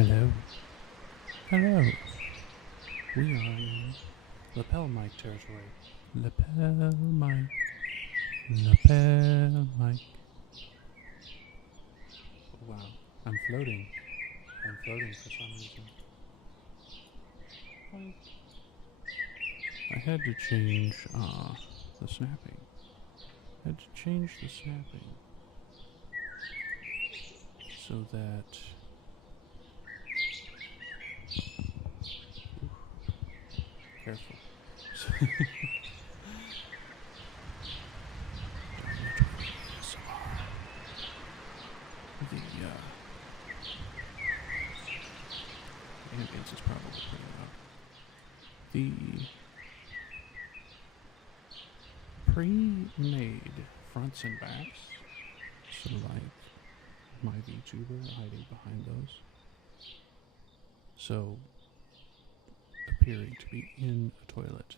Hello. Hello. We are in lapel mic territory. Lapel mic. Lapel mic. Oh, wow. I'm floating. I'm floating for some reason. What? I had to change the snapping. I had to change the snapping so that careful. The ambience is probably pretty loud. The pre-made fronts and backs, sort of like my VTuber hiding behind those. So, appearing to be in a toilet.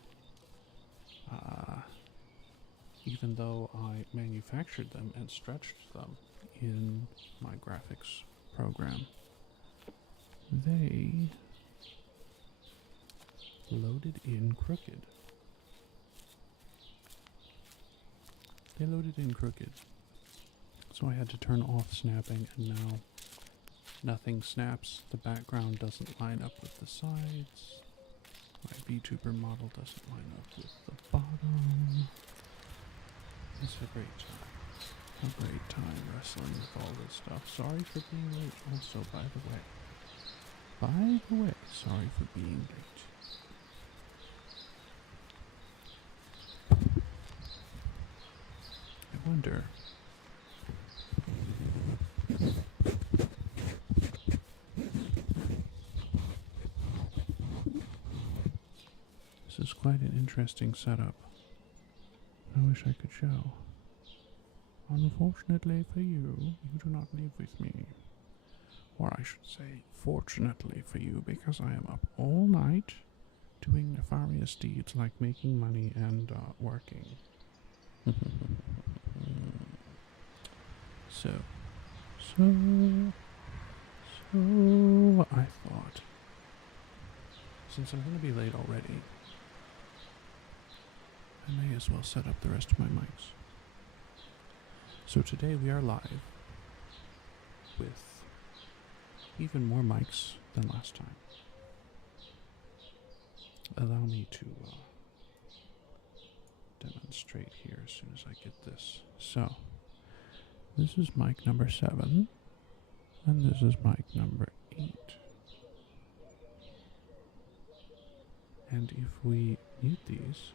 Even though I manufactured them and stretched them in my graphics program, they loaded in crooked. So I had to turn off snapping, and now nothing snaps. The background doesn't line up with the sides. My VTuber model doesn't line up with the bottom. It's a great time. A great time wrestling with all this stuff. Sorry for being late. Also, by the way, sorry for being late. I wonder. This is quite an interesting setup. I wish I could show. Unfortunately for you, you do not live with me. Or I should say, fortunately for you, because I am up all night doing nefarious deeds like making money and working. So I thought, since I'm going to be late already, I may as well set up the rest of my mics. So today we are live with even more mics than last time. Allow me to demonstrate here as soon as I get this. So, this is mic number 7, and this is mic number 8. And if we mute these,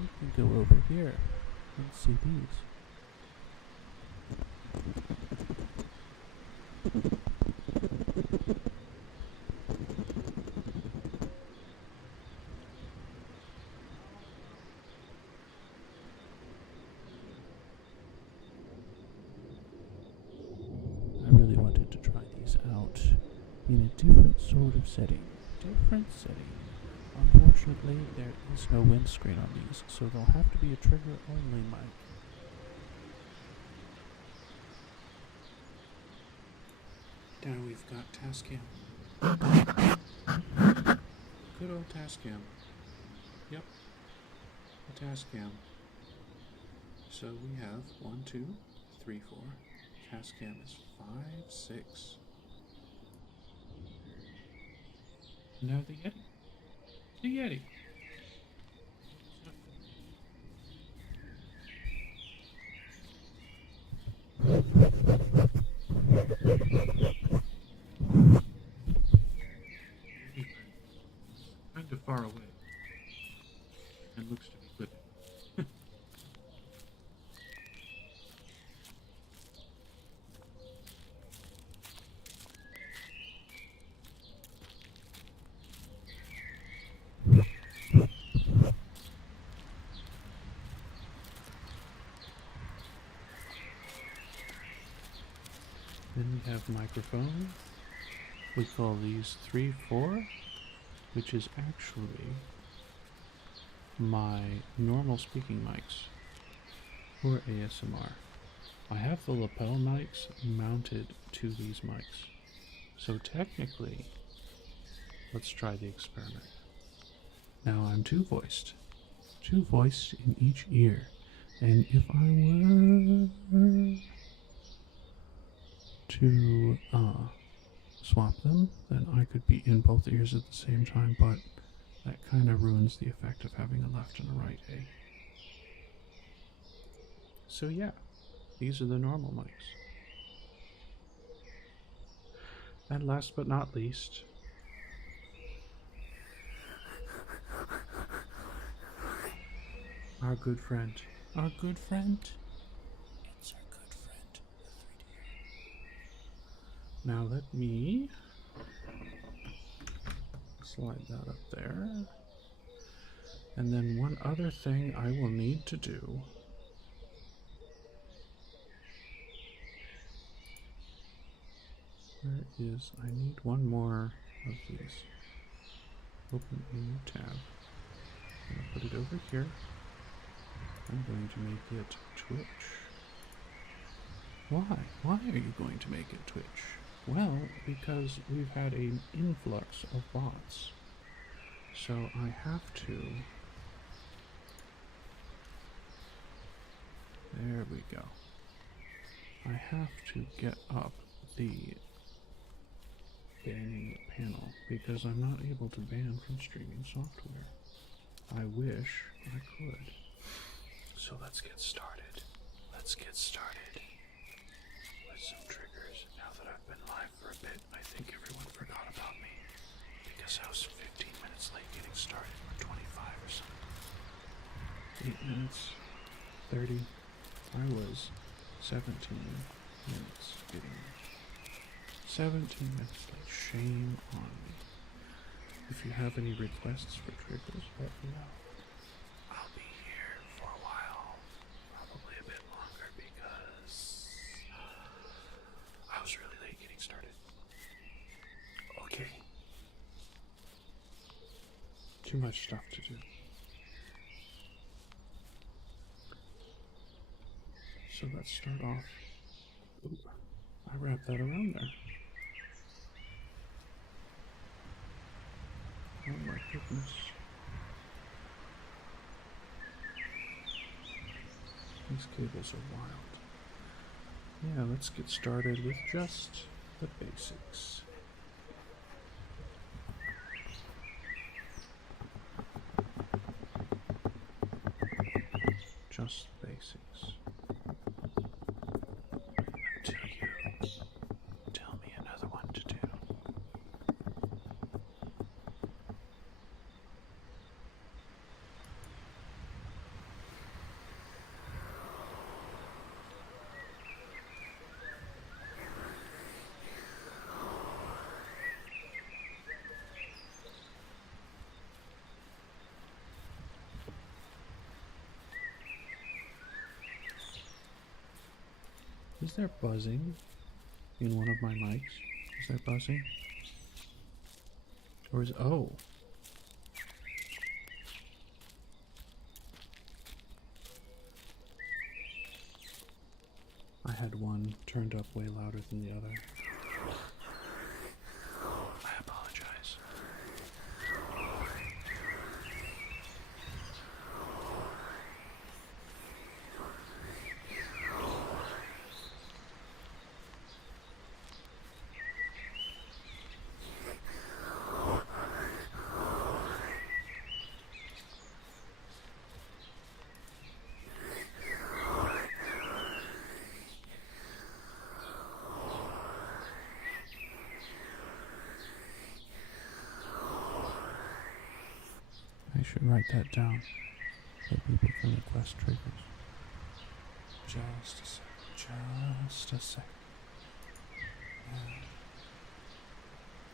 we can go over here and see these. I really wanted to try these out in a different sort of setting. Unfortunately, there is no windscreen on these, so they'll have to be a trigger-only mic. Now we've got Tascam. Good old Tascam. Yep, a Tascam. So we have 1, 2, 3, 4. Tascam is 5, 6. Now the Yeti. The Yeti. Kind of far away. And looks to be good. Then we have microphones. We call these 3, 4, which is actually my normal speaking mics for ASMR. I have the lapel mics mounted to these mics. So technically, let's try the experiment. Now I'm two-voiced in each ear. And if I were to swap them, then I could be in both ears at the same time, but that kind of ruins the effect of having a left and a right A. So yeah, these are the normal mics. And last but not least, our good friend. Our good friend. It's our good friend, the 3D. Now let me slide that up there. And then one other thing I will need to do where is, I need one more of these. Open a new tab. I'm going to put it over here. I'm going to make it Twitch. Why? Why are you going to make it Twitch? Well, because we've had an influx of bots. So I have to... There we go. I have to get up the banning panel because I'm not able to ban from streaming software. I wish I could. So let's get started. Let's get started with some triggers. Now that I've been live for a bit, I think everyone forgot about me because I was 15 minutes late getting started, or 25 or something. 8 minutes, 30. I was 17 minutes getting 17 minutes late. Shame on me. If you have any requests for triggers, let me know. I'll be here for a while, probably a bit longer because I was really late getting started. Okay. Too much stuff to do. So let's start off. Ooh, I wrapped that around there. Oh my goodness. These cables are wild. Yeah, let's get started with just the basics. Just the basics. Until you tell me another one to do. Is there buzzing in one of my mics? Is there buzzing? Or is... oh. I had one turned up way louder than the other. I apologize. I should write that down so people can request triggers. Just a sec. Just a sec.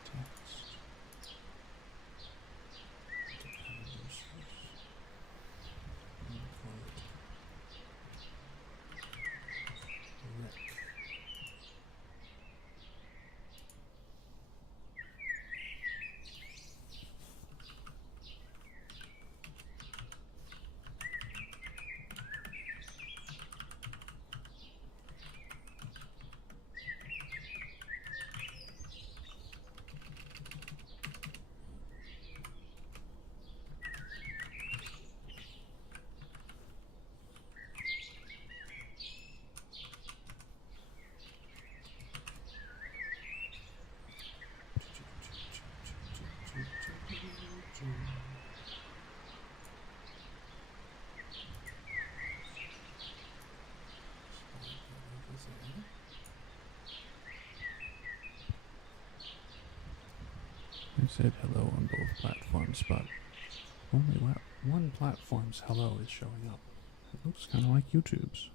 Text. Rick. I said hello on both platforms, but only one platform's hello is showing up. It looks kind of like YouTube's.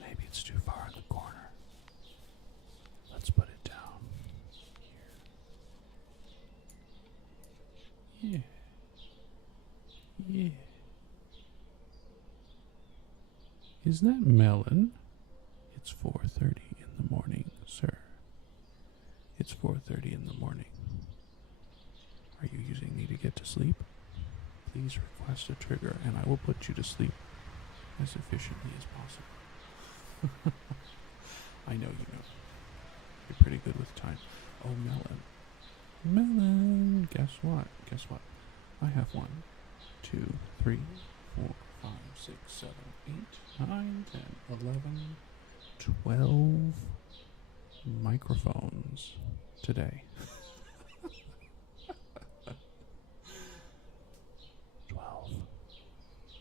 Maybe it's too far in the corner. Let's put it down here. Yeah. Is that melon? It's 4:30 in the morning, sir. It's 4:30 in the morning. Are you using me to get to sleep? Please request a trigger and I will put you to sleep as efficiently as possible. I know you know. You're pretty good with time. Oh, melon. Melon! Guess what? Guess what? I have 1, 2, 3, 4, 5, 6, 7, 8, 9, 10, 11, 12 microphones today.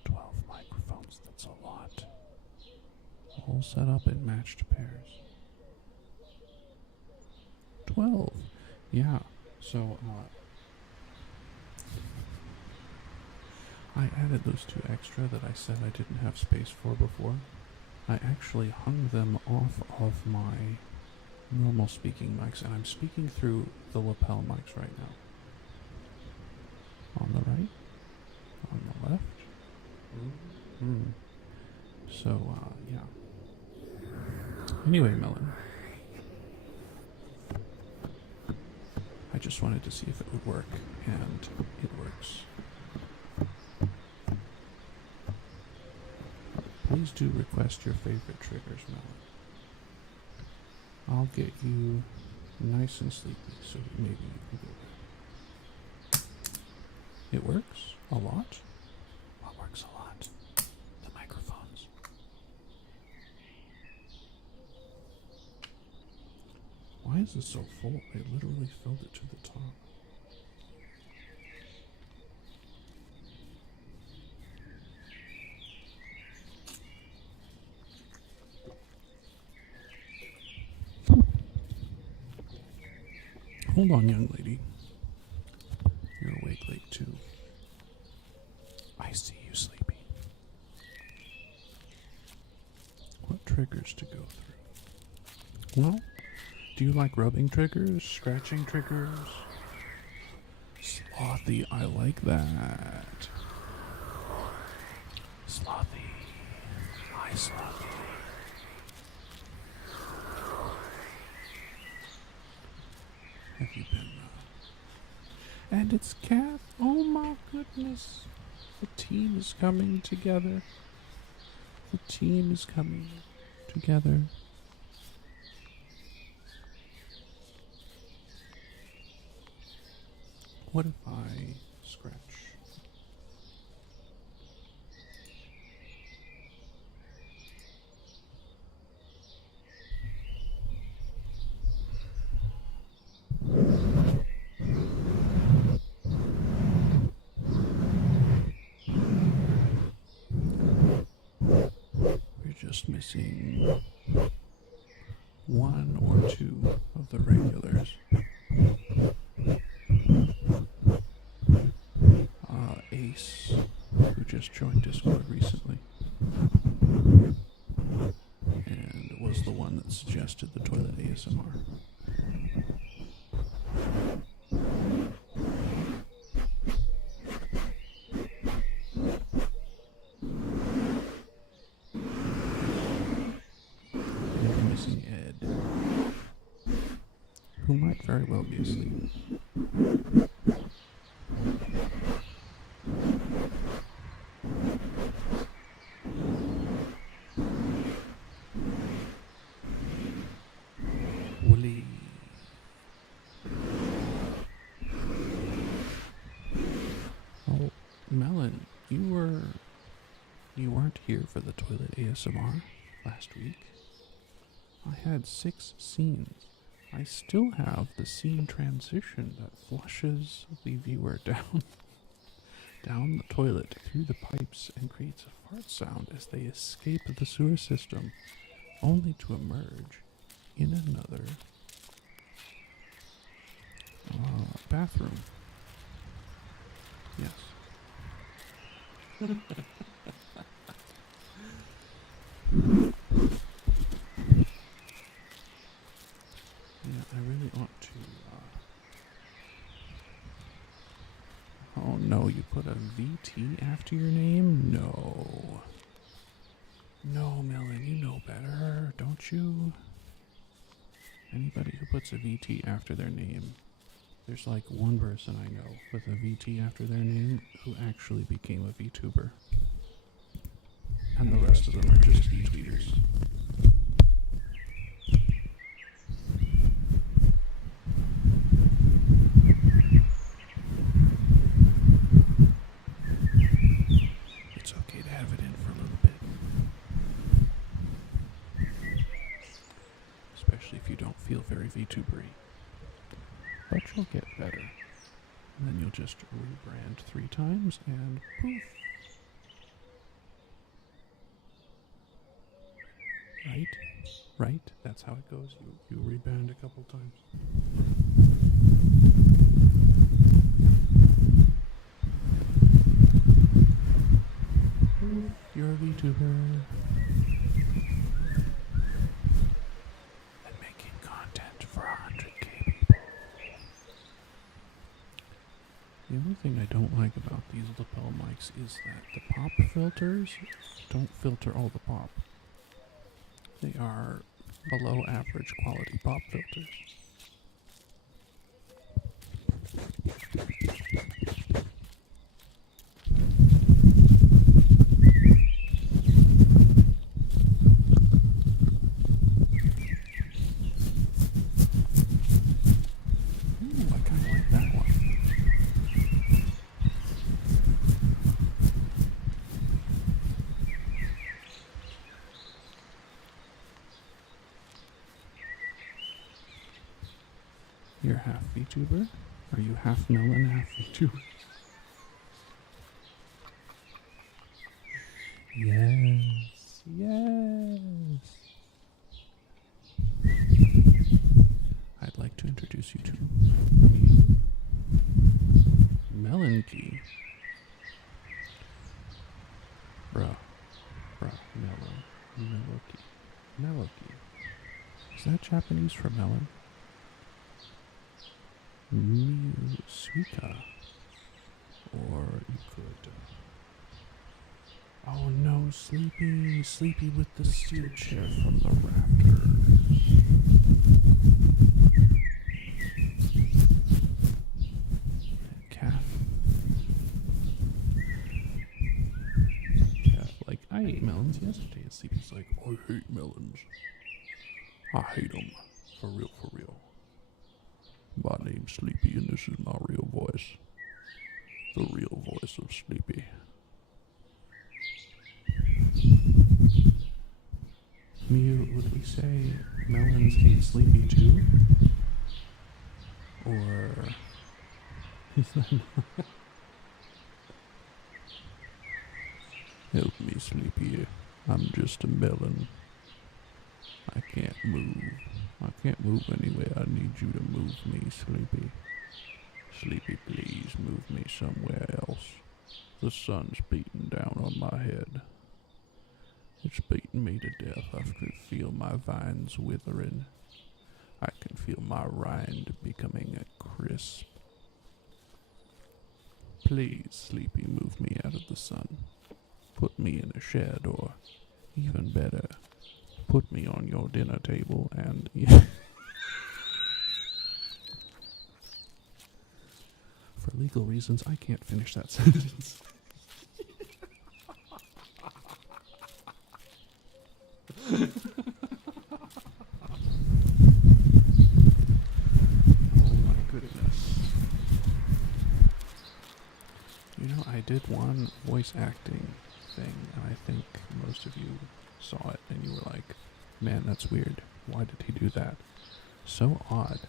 12 microphones, that's a lot. All set up in matched pairs. 12. Yeah, so I added those 2 extra that I said I didn't have space for before. I actually hung them off of my normal speaking mics, and I'm speaking through the lapel mics right now. On the right, on the left. So, yeah. Anyway, Melon. I just wanted to see if it would work, and it works. Please do request your favorite triggers, Melon. I'll get you nice and sleepy so that maybe you can go back. It works a lot. What works a lot? The microphones. Why is this so full? I literally filled it to the top. Hold on, young lady. You're awake late too. I see you sleepy. What triggers to go through? Well, do you like rubbing triggers, scratching triggers? Slothy, I like that. Slothy. Hi, Slothy. Have you been, and it's Cat. Oh my goodness. The team is coming together. The team is coming together. What if I scratch? Just missing 1 or 2 of the regulars. Ace, who just joined Discord recently, and was the one that suggested the toilet ASMR. who might very well be asleep. Woolly. Oh, Melon, you weren't here for the toilet ASMR last week. I had 6 scenes. I still have the scene transition that flushes the viewer down the toilet through the pipes and creates a fart sound as they escape the sewer system, only to emerge in another bathroom. Yes. Yeah, I really ought to. Oh no, you put a VT after your name? No. No, Melon, you know better, don't you? Anybody who puts a VT after their name, there's like one person I know with a VT after their name who actually became a VTuber. And the rest of them are just VTweeters. It's okay to have it in for a little bit. Especially if you don't feel very VTubery. But you'll get better. And then you'll just rebrand 3 times and poof. Right? That's how it goes. You rebrand a couple times. You're a VTuber. And making content for 100k people. The only thing I don't like about these lapel mics is that the pop filters don't filter all the pop. They are below average quality pop filters. Ooh, I kind of like that one. You're half VTuber? Are you half melon, half VTuber? Yes, yes. I'd like to introduce you to Melon Key. Bruh, Melody. Is that Japanese for melon? Suika. Or you could. Oh no, Sleepy with the steel chair from the rafters. Calf. Like, I ate melons yesterday. And Sleepy's like, I hate melons. I hate them. For real. My name's Sleepy and this is my real voice. The real voice of Sleepy. Mew, would we say melons hate Sleepy too? Or is that not? Help me, Sleepy. I'm just a melon. I can't move. I can't move anywhere. I need you to move me, Sleepy. Sleepy, please move me somewhere else. The sun's beating down on my head. It's beating me to death. I can feel my vines withering. I can feel my rind becoming a crisp. Please, Sleepy, move me out of the sun. Put me in a shed, or even better, put me on your dinner table and For legal reasons, I can't finish that sentence. Oh my goodness. You know, I did one voice acting thing, and I think most of you saw it and you were like, man, that's weird. Why did he do that? So odd.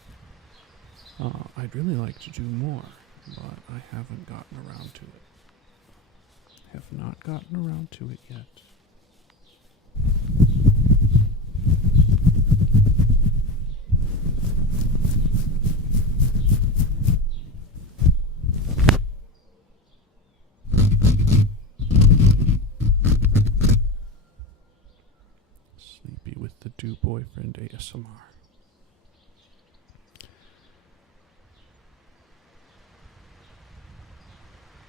I'd really like to do more, but I haven't gotten around to it. Have not gotten around to it yet. Sleepy with the do boyfriend ASMR.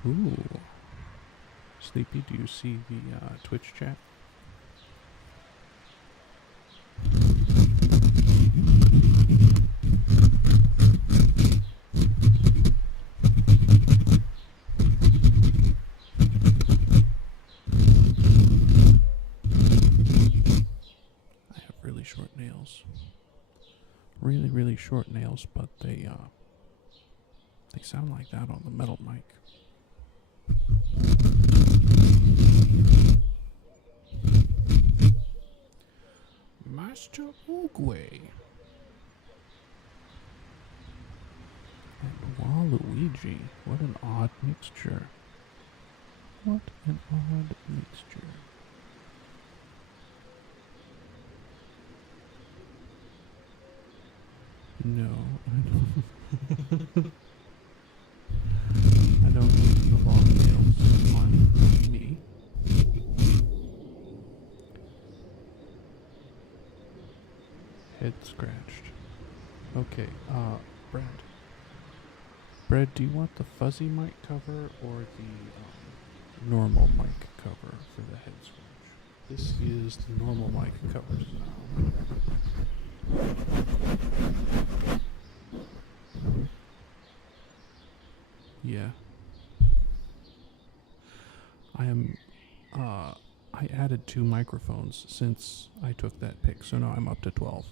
Ooh. Sleepy, do you see the Twitch chat? I have really short nails. Really, really short nails, but they sound like that on the metal mic. Master Oogway and Waluigi. What an odd mixture. What an odd mixture. No, I don't. I don't need the long nails on me. Head scratched. Okay, Brad. Brad, do you want the fuzzy mic cover or the normal mic cover for the head scratch? This is the normal mic cover. Yeah. I added 2 microphones since I took that pic, so now I'm up to 12.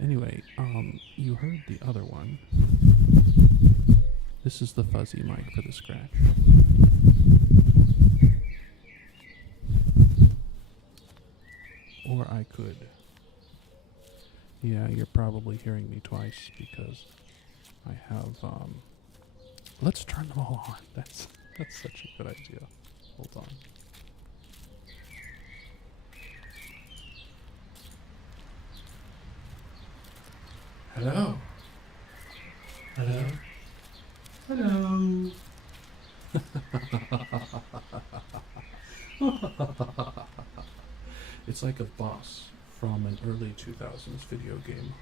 Anyway, you heard the other one. This is the fuzzy mic for the scratch. Or I could. Yeah, you're probably hearing me twice because I have, let's turn them all on. That's such a good idea. Hold on. Hello. Hello. Hello. It's like a boss from an early 2000s video game.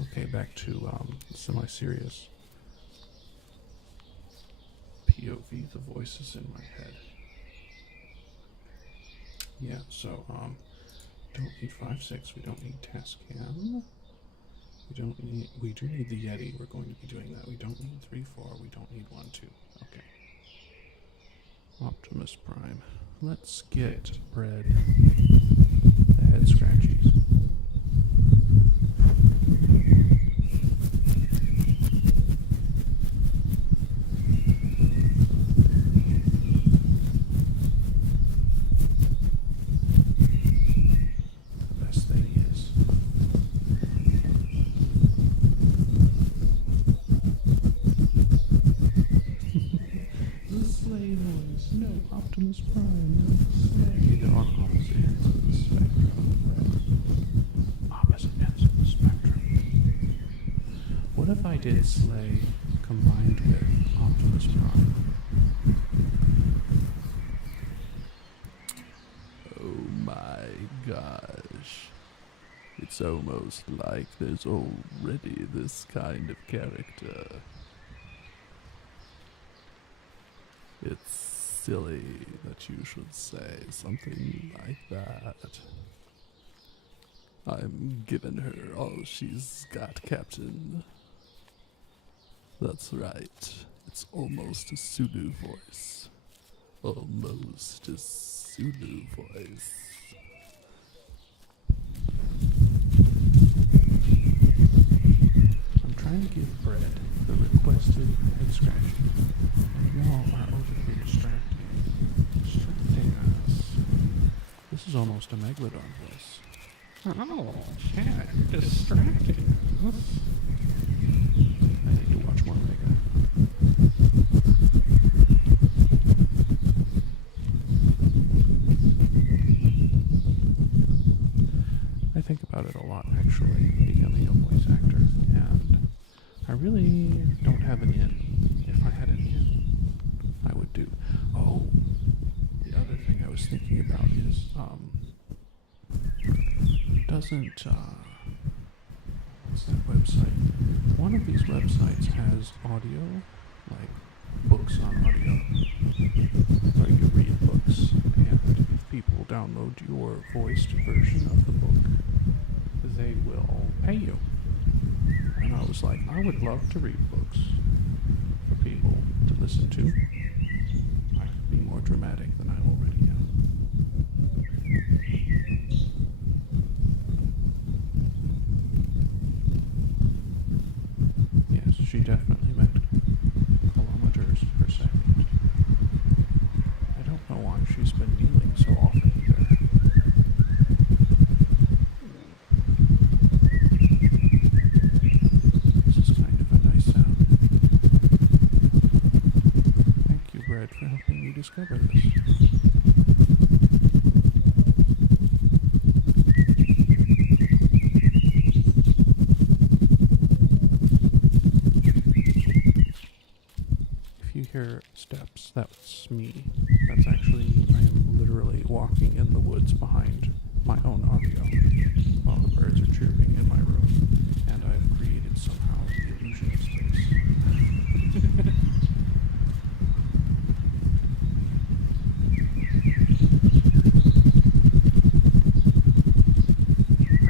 Okay, back to semi-serious POV, the voices in my head. Yeah, so don't need 5.6, we don't need Tascam. We do need the Yeti, we're going to be doing that. We don't need 3.4, we don't need 1.2. Okay. Optimus Prime. Let's get Bread the head scratchies. The best thing is the sleigh noise. No, Optimus Prime. No sleigh. They're on opposite ends of the spectrum. Opposite ends of the spectrum. What if I did sleigh combined with Optimus Prime? Oh my gosh. It's almost like there's already this kind of character. It's silly that you should say something like that. I'm giving her all she's got, Captain. That's right. It's almost a Sulu voice. Almost a Sulu voice. I'm trying to give Brett the requested head scratching, and y'all are over here distracting us. This is almost a Megalodon voice. Oh, cat, you're distracting us. I need to watch more Mega. I think about it a lot, actually, becoming a voice actor, and I really don't have an in. If I had an in, I would do. Oh, the other thing I was thinking about is, doesn't, what's that website? One of these websites has audio, like books on audio, where you read books, and if people download your voiced version of the book, they will pay you. And I was like, I would love to read books for people to listen to. I could be more dramatic than I already am. Yes, she definitely meant kilometers per second. I don't know why she's been kneeling so often either. This is kind of a nice sound. Thank you, Brad, for helping me discover this. If you hear steps, that's me. That's actually, I am literally walking in the woods behind my own audio while the birds are chirping in my room, and I've created somehow the illusion of space.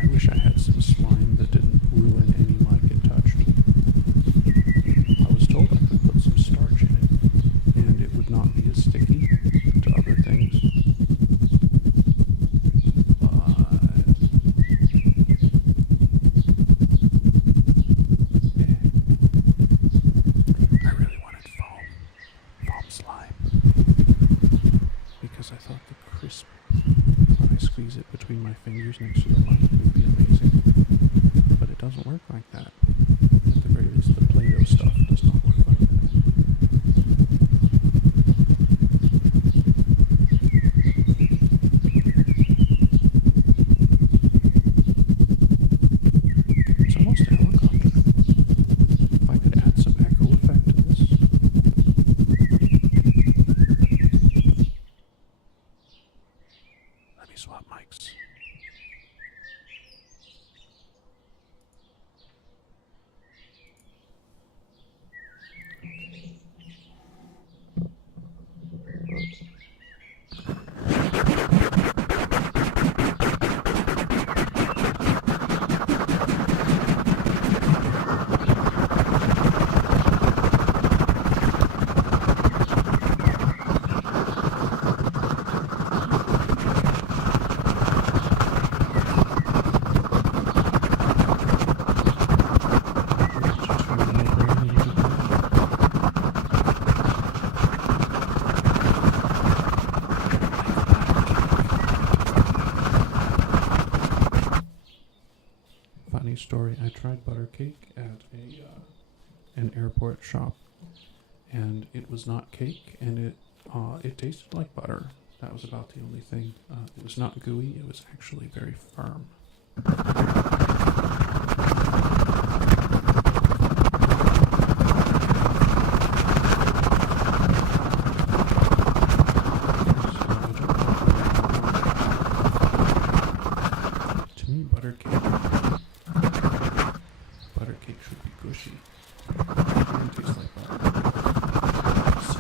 I wish I had some slime that didn't ruin any mic it touched. I was told I could put some starch in it, and it would not be as sticky to other things. But yeah. I really wanted foam slime, because I thought the crisp when I squeeze it between my fingers next to the mic would be amazing. But it doesn't work like that. At the very least, the Play-Doh stuff does not work like that. It's almost a helicopter. If I could add some echo effect to this. Let me swap mics. Funny story, I tried butter cake at an airport shop, and it was not cake, and it tasted like butter. That was about the only thing. It was not gooey, it was actually very firm. To me, butter cake should be gushy. It tastes like butter. So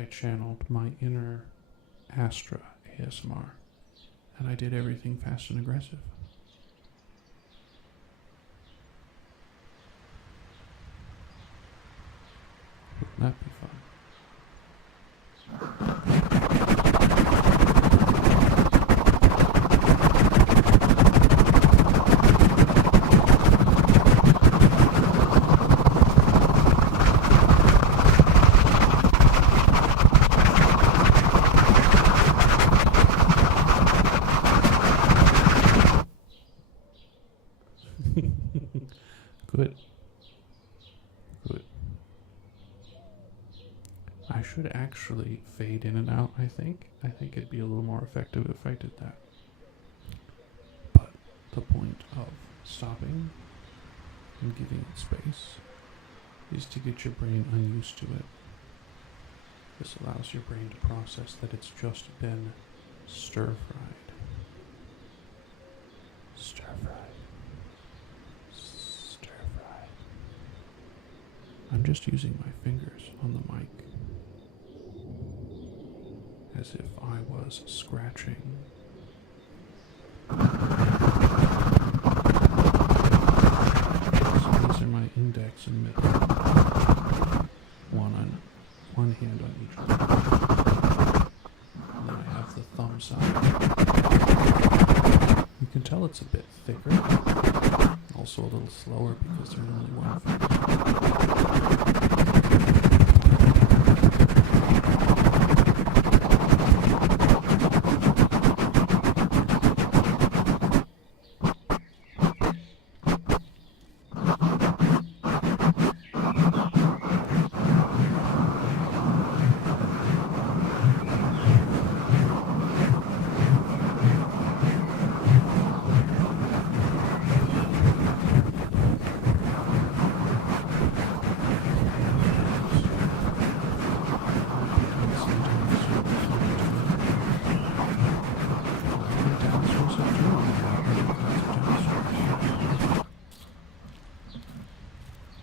I channeled my inner Astra ASMR, and I did everything fast and aggressive. Wouldn't that be fun? Good. Good. I should actually fade in and out, I think. I think it'd be a little more effective if I did that. But the point of stopping and giving it space is to get your brain unused to it. This allows your brain to process that it's just been stir-fried. Stir-fried. Stir-fried. I'm just using my fingers on the mic as if I was scratching. So these are my index and middle. One hand on each one. And then I have the thumb side. You can tell it's a bit thicker. Also a little slower because there's only one finger.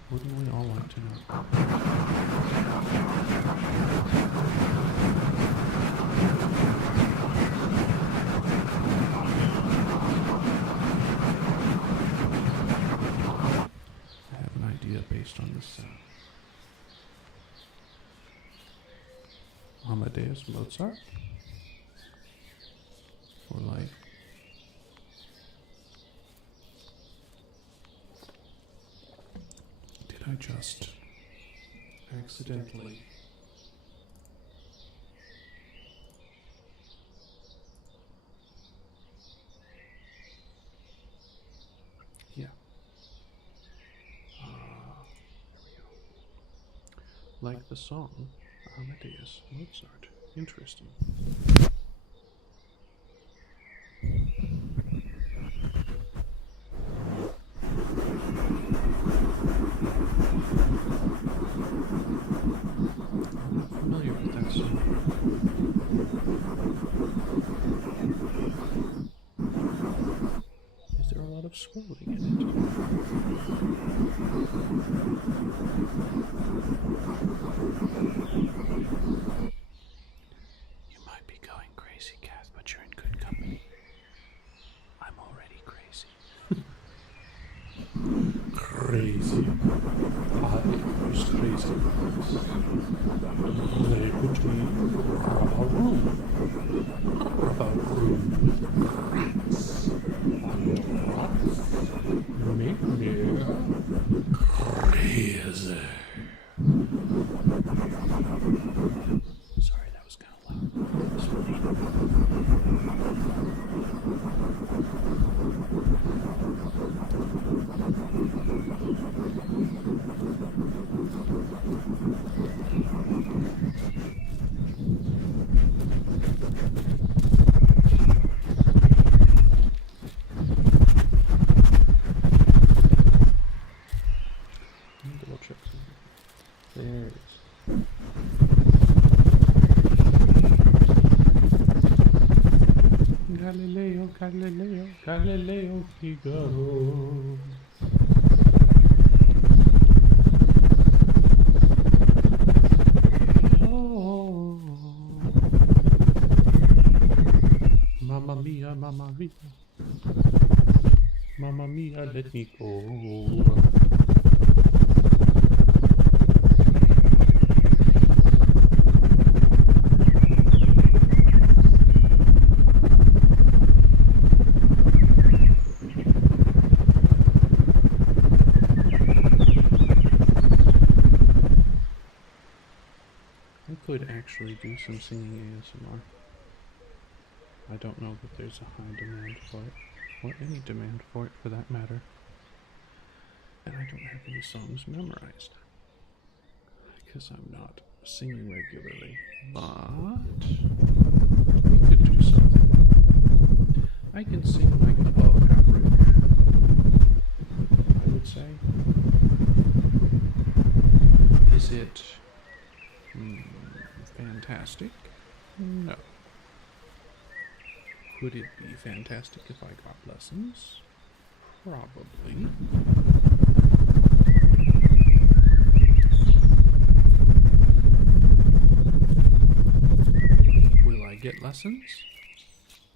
Wouldn't we all like to know? I have an idea based on this sound. Amadeus Mozart? Or like I just accidentally there we go. Like the song Amadeus Mozart. Interesting. Familiar with that song. Is there a lot of swirling in it? You might be going crazy, Kath, but you're in good company. I'm already crazy. Crazy. I was crazy. They could be about room with rats. And rats make me crazy. Sorry, that was kind of loud. This one. Double check something. There it is. Galileo, Galileo, Galileo Figaro. Oh. mia. Mamma mia, let me go. I could actually do some singing ASMR. I don't know that there's a high demand for it, or any demand for it for that matter. And I don't have any songs memorized, because I'm not singing regularly. But we could do something. I can sing like above average, I would say. Is it fantastic? No. Could it be fantastic if I got lessons? Probably. Will I get lessons?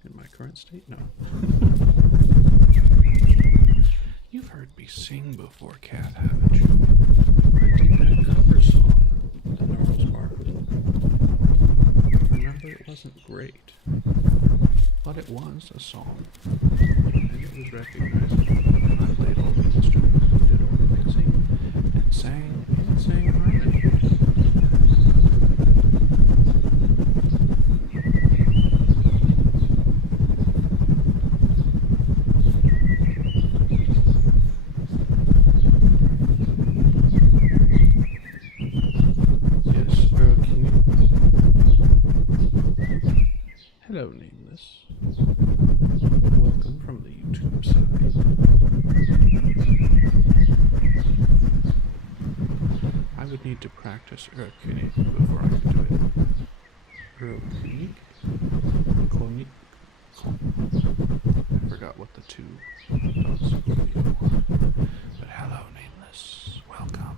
In my current state? No. You've heard me sing before, Kat, haven't you? I did that cover song, The Gnarls Bark. Remember, it wasn't great, but it was a song, and it was recognizable. I played all the instruments, did all the mixing, and sang harmony. Hello, Nameless. Welcome from the YouTube side. I would need to practice Erkönig before I could do it. Erkönig? Konig? I forgot what the two dots really are. But hello, Nameless. Welcome.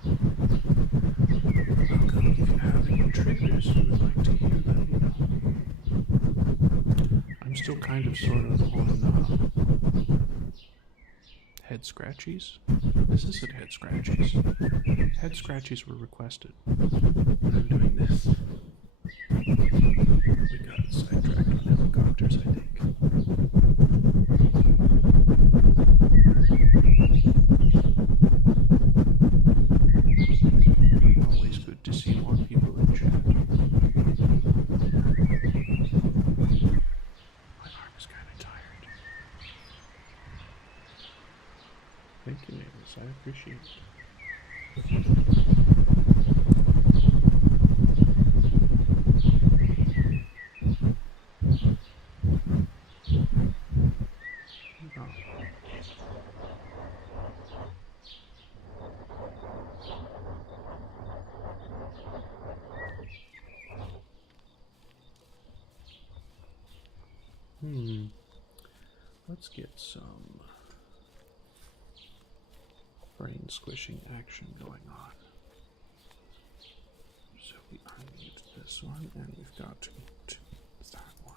Welcome. If you have any triggers you would like to hear, let me know. I'm still kind of sort of on head scratchies. This isn't head scratchies. Head scratchies were requested. But I'm doing this. We got sidetracked on helicopters, I think. Always good to see more people in chat. Thank you, Nameless. I appreciate it. Let's get some brain squishing action going on. So we unmute this one, and we've got to that one.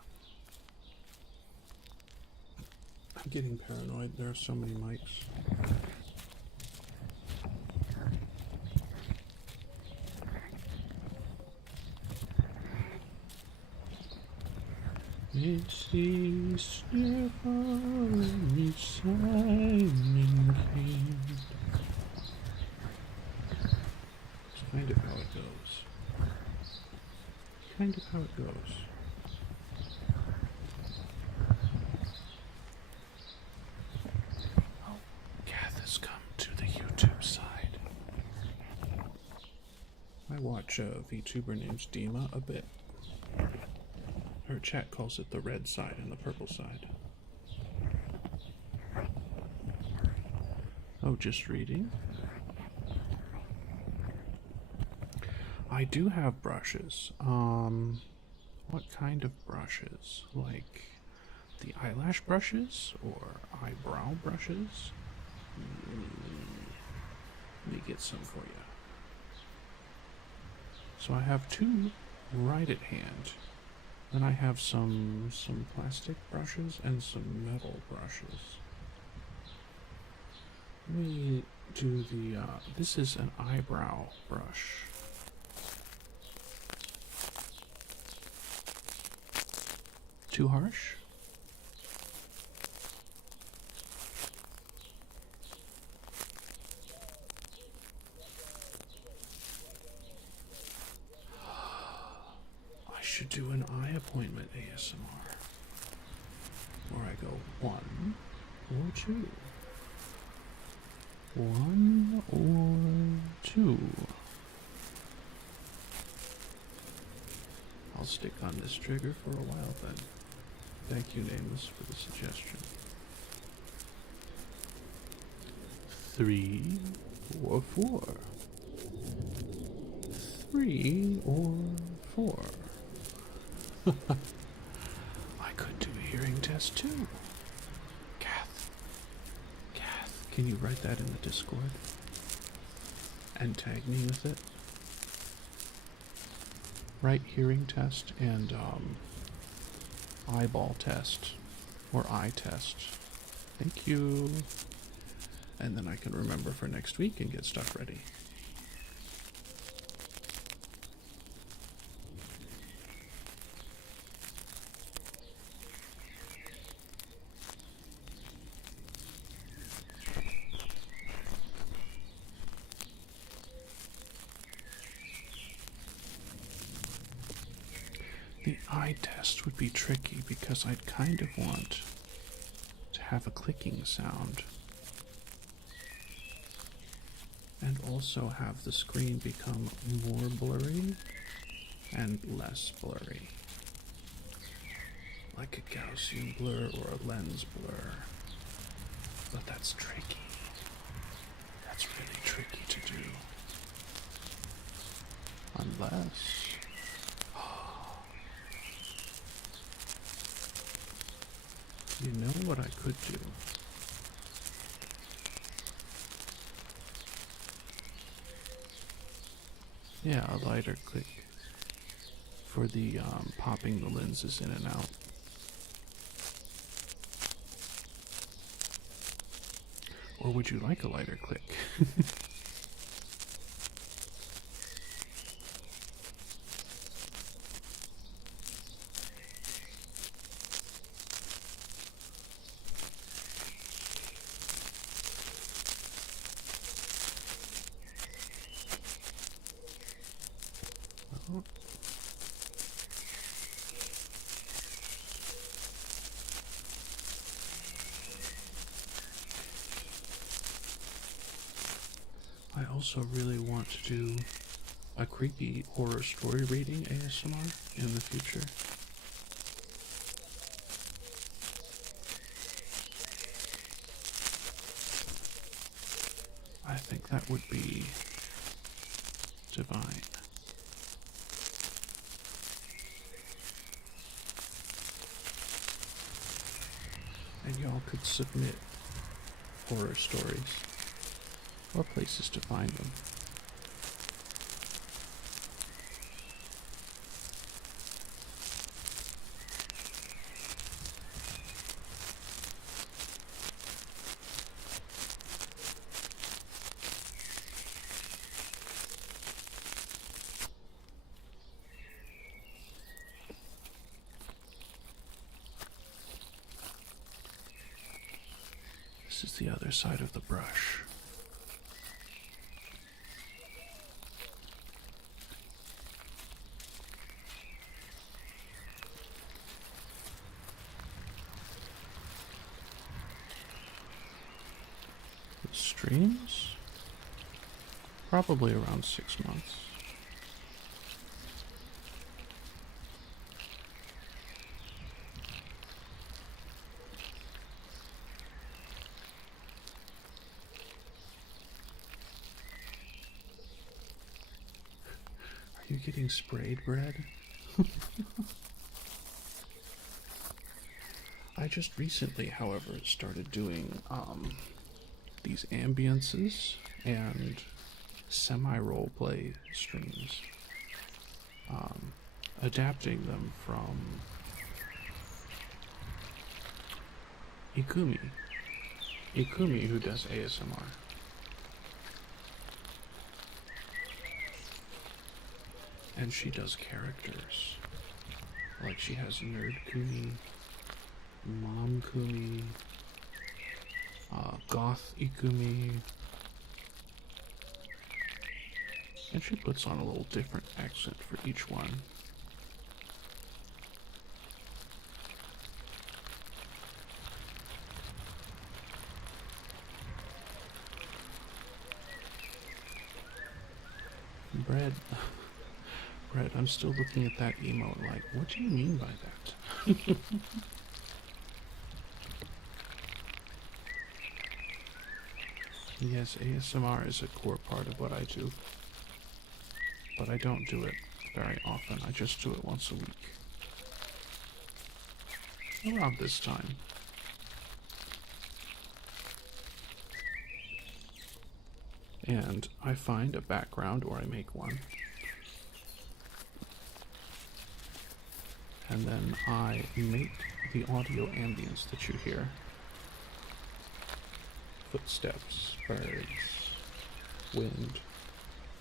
I'm getting paranoid. There are so many mics. It's the Stephanie Simon King. It's kind of how it goes. Kind of how it goes. Oh, Kath has come to the YouTube side. I watch a VTuber named Dima a bit. Her chat calls it the red side and the purple side. Oh, just reading? I do have brushes. What kind of brushes? Like the eyelash brushes or eyebrow brushes? Let me get some for you. So I have two right at hand. Then I have some plastic brushes and some metal brushes. Let me do the, this is an eyebrow brush. Too harsh? I should do an eye appointment ASMR. Where I go 1 or 2. 1 or 2. I'll stick on this trigger for a while then. Thank you, Nameless, for the suggestion. 3 or 4. 3 or 4. I could do a hearing test too. Kath, can you write that in the Discord? And tag me with it? Write hearing test and eyeball test or eye test. Thank you. And then I can remember for next week and get stuff ready. The eye test would be tricky because I'd kind of want to have a clicking sound and also have the screen become more blurry and less blurry, like a Gaussian blur or a lens blur. But that's tricky. That's really tricky to do. Unless... You know what I could do? Yeah, a lighter click for the popping the lenses in and out. Or would you like a lighter click? I also really want to do a creepy horror story reading ASMR in the future. I think that would be divine. And y'all could submit horror stories or places to find them. This is the other side of the brush. The streams? Probably around 6 months. Are you getting sprayed bread? I just recently, however, started doing these ambiences and semi-roleplay streams. adapting them from Ikumi. Ikumi, who does ASMR. And she does characters. Like she has Nerd Kumi, Mom Kumi, Goth Ikumi. And she puts on a little different accent for each one. Bread. Bread, I'm still looking at that emote like, what do you mean by that? Yes, ASMR is a core part of what I do. But I don't do it very often. I just do it once a week. Around this time. And I find a background, or I make one. And then I make the audio ambience that you hear. Footsteps, birds, wind.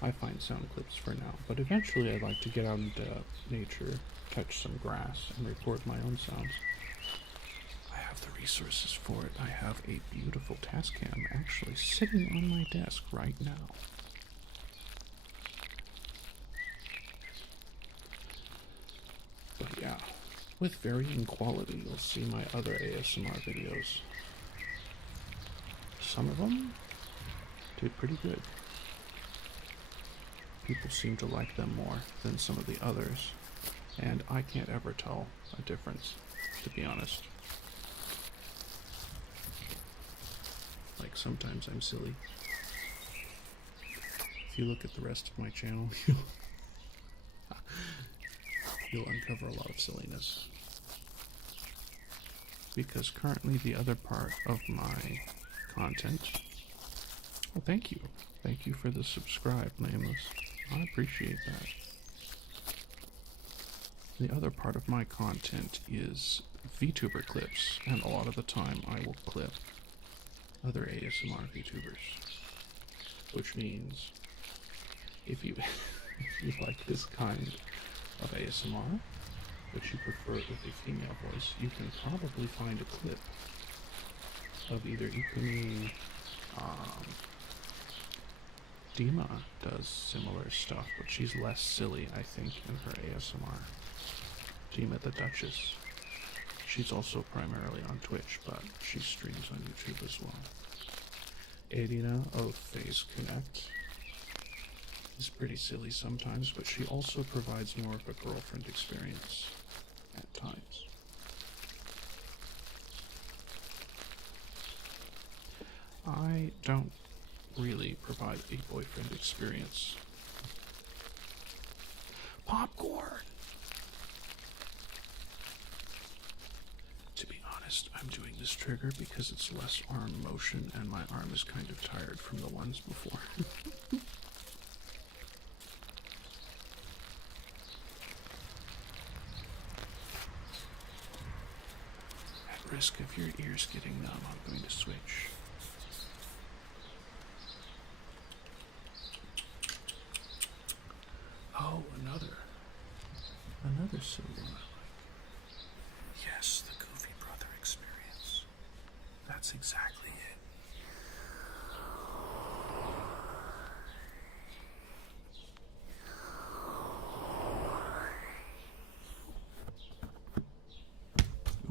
I find sound clips for now, but eventually I'd like to get out into nature, touch some grass, and record my own sounds. I have the resources for it. I have a beautiful Tascam actually sitting on my desk right now. But yeah, with varying quality, you'll see my other ASMR videos. Some of them did pretty good. People seem to like them more than some of the others, and I can't ever tell a difference, to be honest. Like, sometimes I'm silly. If you look at the rest of my channel, you'll uncover a lot of silliness. Because currently the other part of my content... Well, thank you. Thank you for the subscribe, Nameless. I appreciate that. The other part of my content is VTuber clips, and a lot of the time I will clip other ASMR VTubers. Which means, if you like this kind of ASMR, but you prefer it with a female voice, you can probably find a clip of either Ikumi, Dima does similar stuff, but she's less silly, I think, in her ASMR. Dima the Duchess. She's also primarily on Twitch, but she streams on YouTube as well. Adina of Phase Connect is pretty silly sometimes, but she also provides more of a girlfriend experience at times. I don't really provide a boyfriend experience. Popcorn! To be honest, I'm doing this trigger because it's less arm motion and my arm is kind of tired from the ones before. At risk of your ears getting numb, I'm going to switch. Oh, another silly one I like. Yes, the Goofy Brother experience. That's exactly it.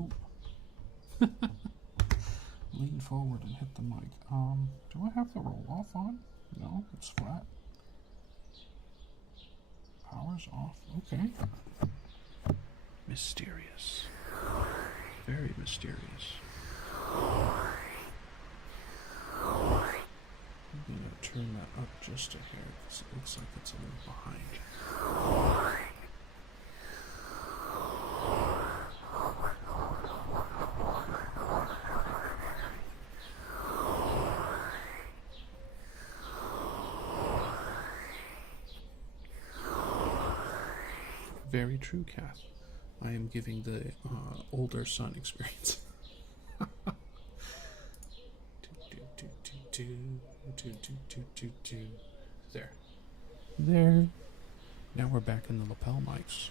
Ooh. Lean forward and hit the mic. Do I have the roll off on? No, it's flat. Power's off. Okay. Mysterious. Very mysterious. I'm gonna turn that up just a hair because it looks like it's a little behind. Very true, Kath. I am giving the older son experience. There. There. Now we're back in the lapel mics.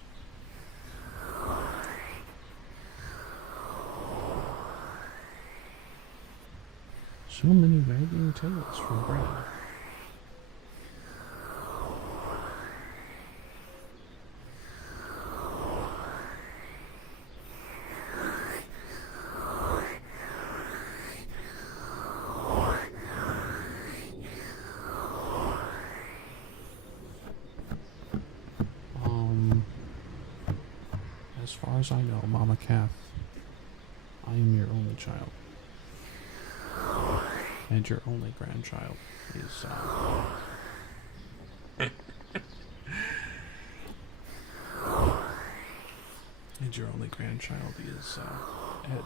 So many wagging tails from Brad. As far as I know, Mama Kath, I am your only child. And your only grandchild is, and your only grandchild is, Ed.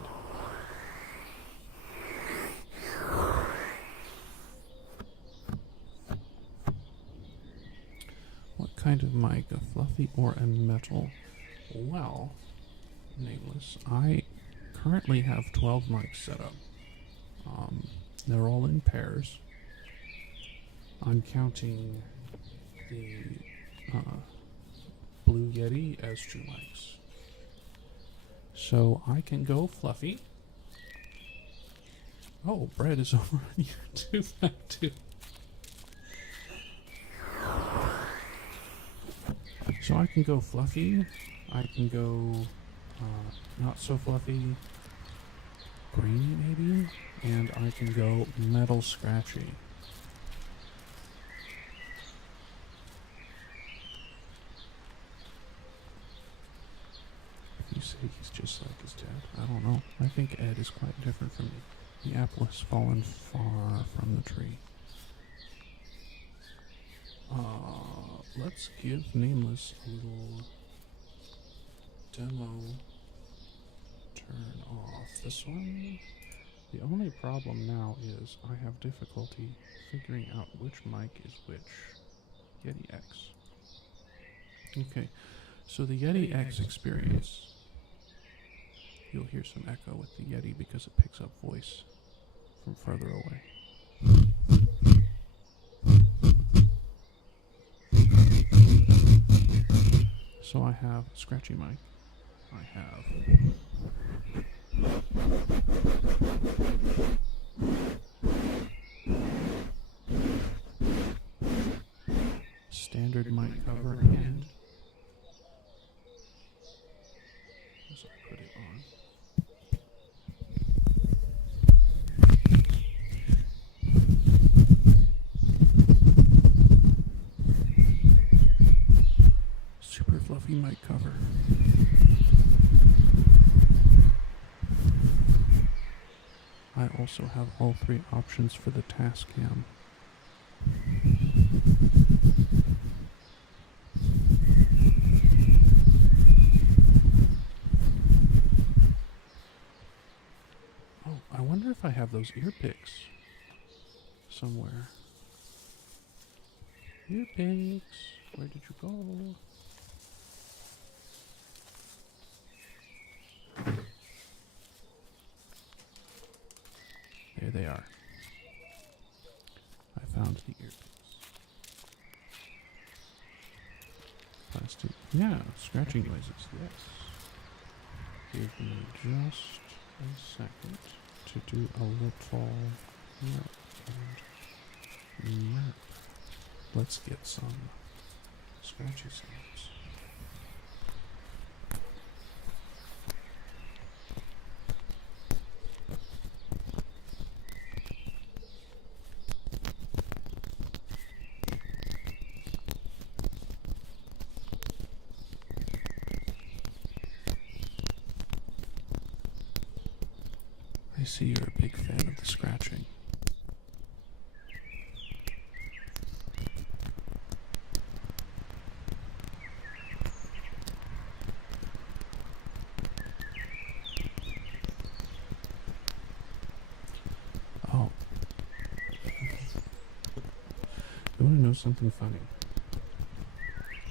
What kind of mic? A fluffy or a metal? Well, Nameless, I currently have 12 mics set up. They're all in pairs. I'm counting the Blue Yeti as 2 mics. So I can go fluffy. Oh, Brad is over on YouTube now too. So I can go fluffy. I can go not so fluffy, grainy maybe, and I can go metal scratchy. You say he's just like his dad? I don't know. I think Ed is quite different from me. The apple has fallen far from the tree. Let's give Nameless a little demo. Turn off this one. The only problem now is I have difficulty figuring out which mic is which. Yeti X. Okay, so the Yeti X experience, you'll hear some echo with the Yeti because it picks up voice from further away. So I have scratchy mic. I have standard mic cover and as I put it on. Super fluffy mic cover. I also have all 3 options for the task cam. Oh, I wonder if I have those ear picks somewhere. Ear picks, where did you go? There they are. I found the earphones. Plastic. Yeah, scratching noises, yes. Give me just a second to do a little nerp and nerp. Let's get some scratchy sounds. I see you're a big fan of the scratching. Oh. You want to know something funny?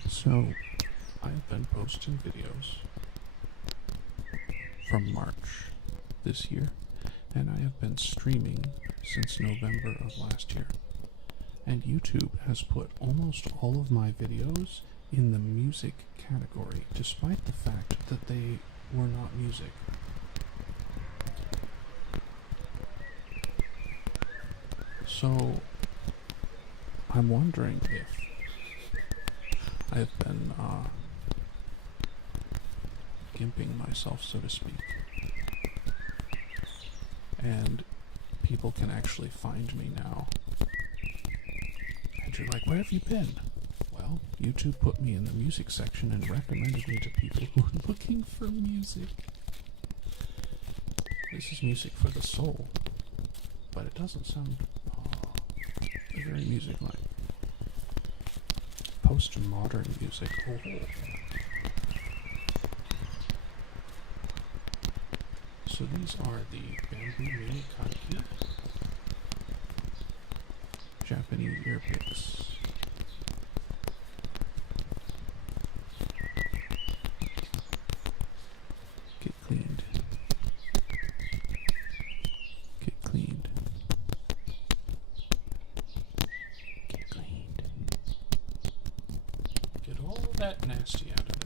So, I have been posting videos from March this year, and I have been streaming since November of last year. And YouTube has put almost all of my videos in the music category, despite the fact that they were not music. So, I'm wondering if I've been gimping myself, so to speak, and people can actually find me now. And you're like, where have you been? Well, YouTube put me in the music section and recommended me to people who are looking for music. This is music for the soul, but it doesn't sound very music-like. Post-modern music. Oh. So these are the Bamboo Mini Kanki Japanese ear picks. Get cleaned. Get cleaned. Get cleaned. Get all that nasty out of there.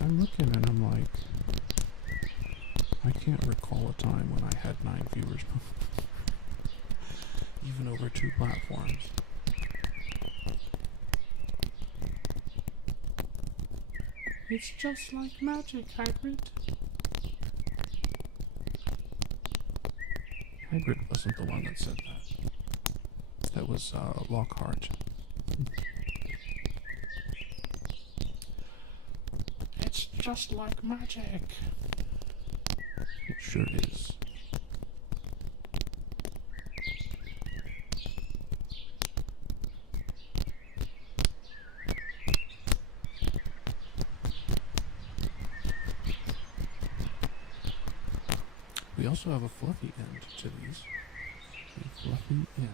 I'm looking and I'm like, I can't recall a time when I had 9 viewers, even over 2 platforms. It's just like magic, Hybrid. Hybrid wasn't the one that said that. That was Lockhart. It's just like magic. It sure is. We also have a fluffy end to these. A fluffy end.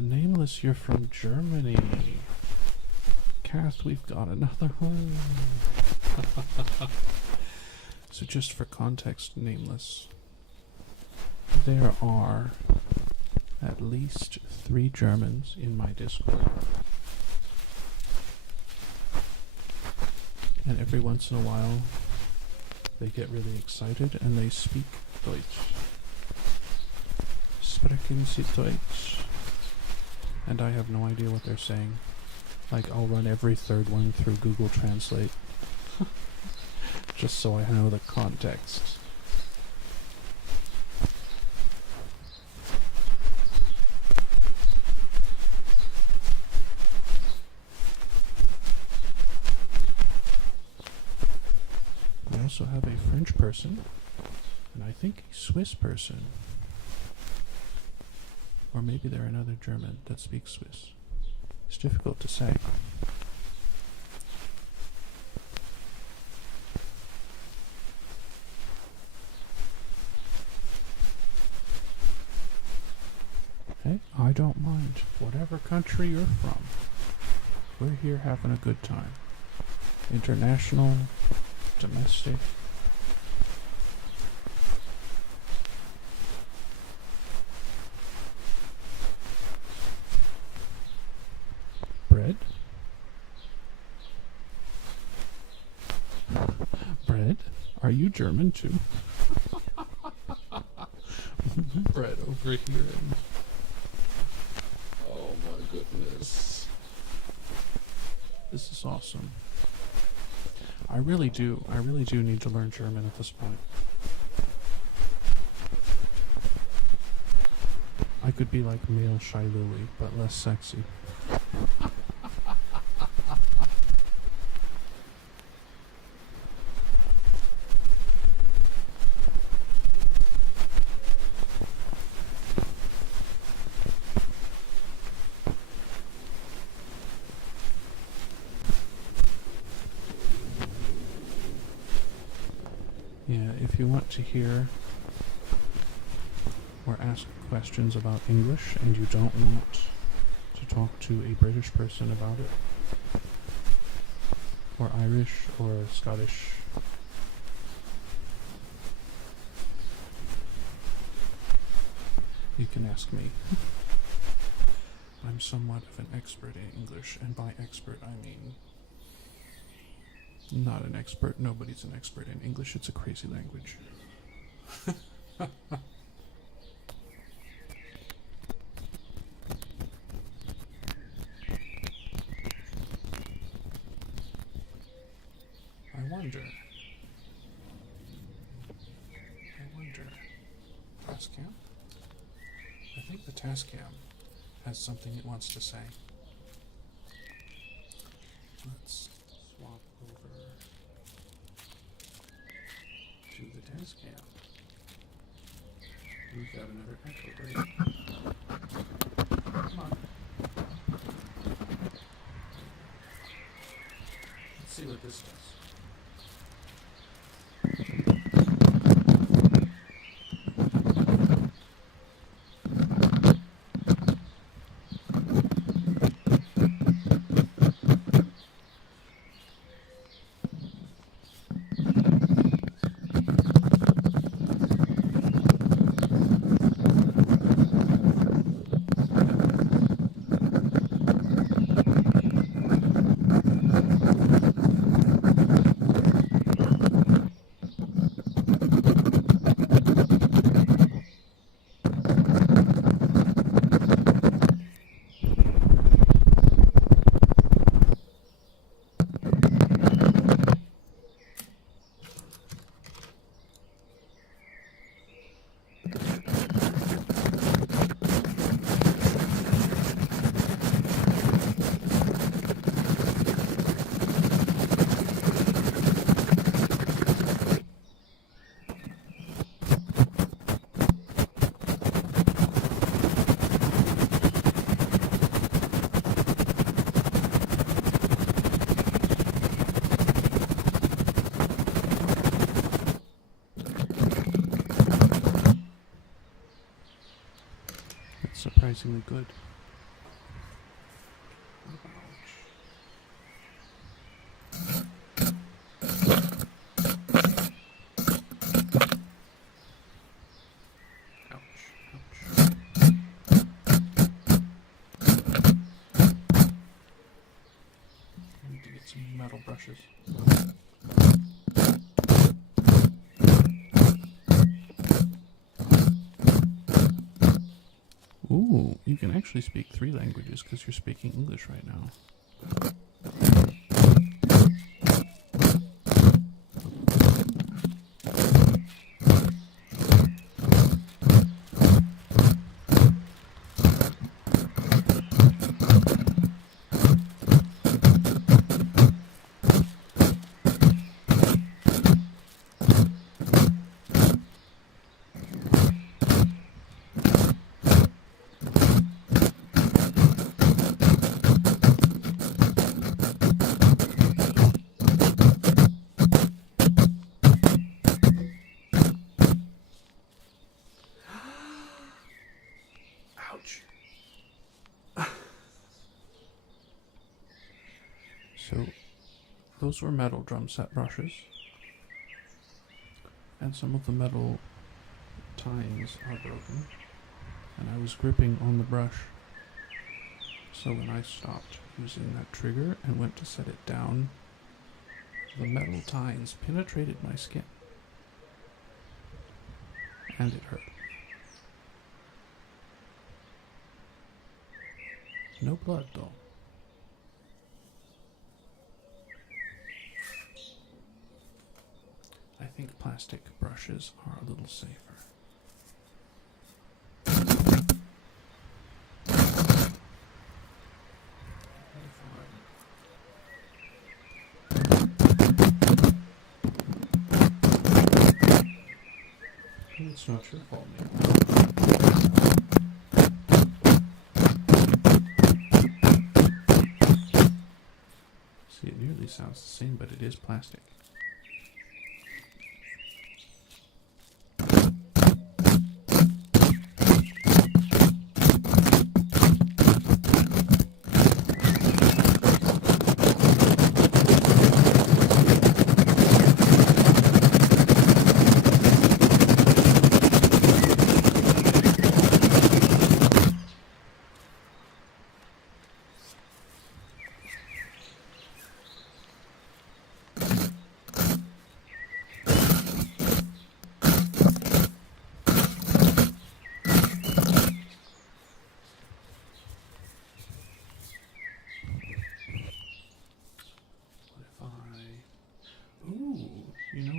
Nameless, you're from Germany. Kath, we've got another one. So just for context, Nameless, there are at least 3 Germans in my Discord. And every once in a while, they get really excited and they speak Deutsch. Sprechen Sie Deutsch? And I have no idea what they're saying. Like, I'll run every third one through Google Translate. Just so I know the context. We also have a French person, and I think a Swiss person. Or maybe they're another German that speaks Swiss. It's difficult to say. Hey, I don't mind. Whatever country you're from, we're here having a good time. International, domestic. Bread? Bread? Are you German too? Bread over here. Oh my goodness. This is awesome. I really do need to learn German at this point. I could be like male Shy Lily, but less sexy. Yeah, if you want to hear or ask questions about English and you don't want to talk to a British person about it, or Irish or Scottish, you can ask me. I'm somewhat of an expert in English, and by expert I mean not an expert. Nobody's an expert in English. It's a crazy language. I wonder. Tascam? I think the Tascam has something it wants to say. Let's swap over to the Tascam. We've got another echo, right? Come on. Let's see what this does. Surprisingly good. Ouch, ouch. I need to get some metal brushes. Ooh, you can actually speak 3 languages because you're speaking English right now. Ouch. So, those were metal drum set brushes. And some of the metal tines are broken. And I was gripping on the brush. So when I stopped using that trigger and went to set it down, the metal tines penetrated my skin. And it hurt. No blood, though. I think plastic brushes are a little safer. It's not your fault, mate. See, it nearly sounds the same, but it is plastic.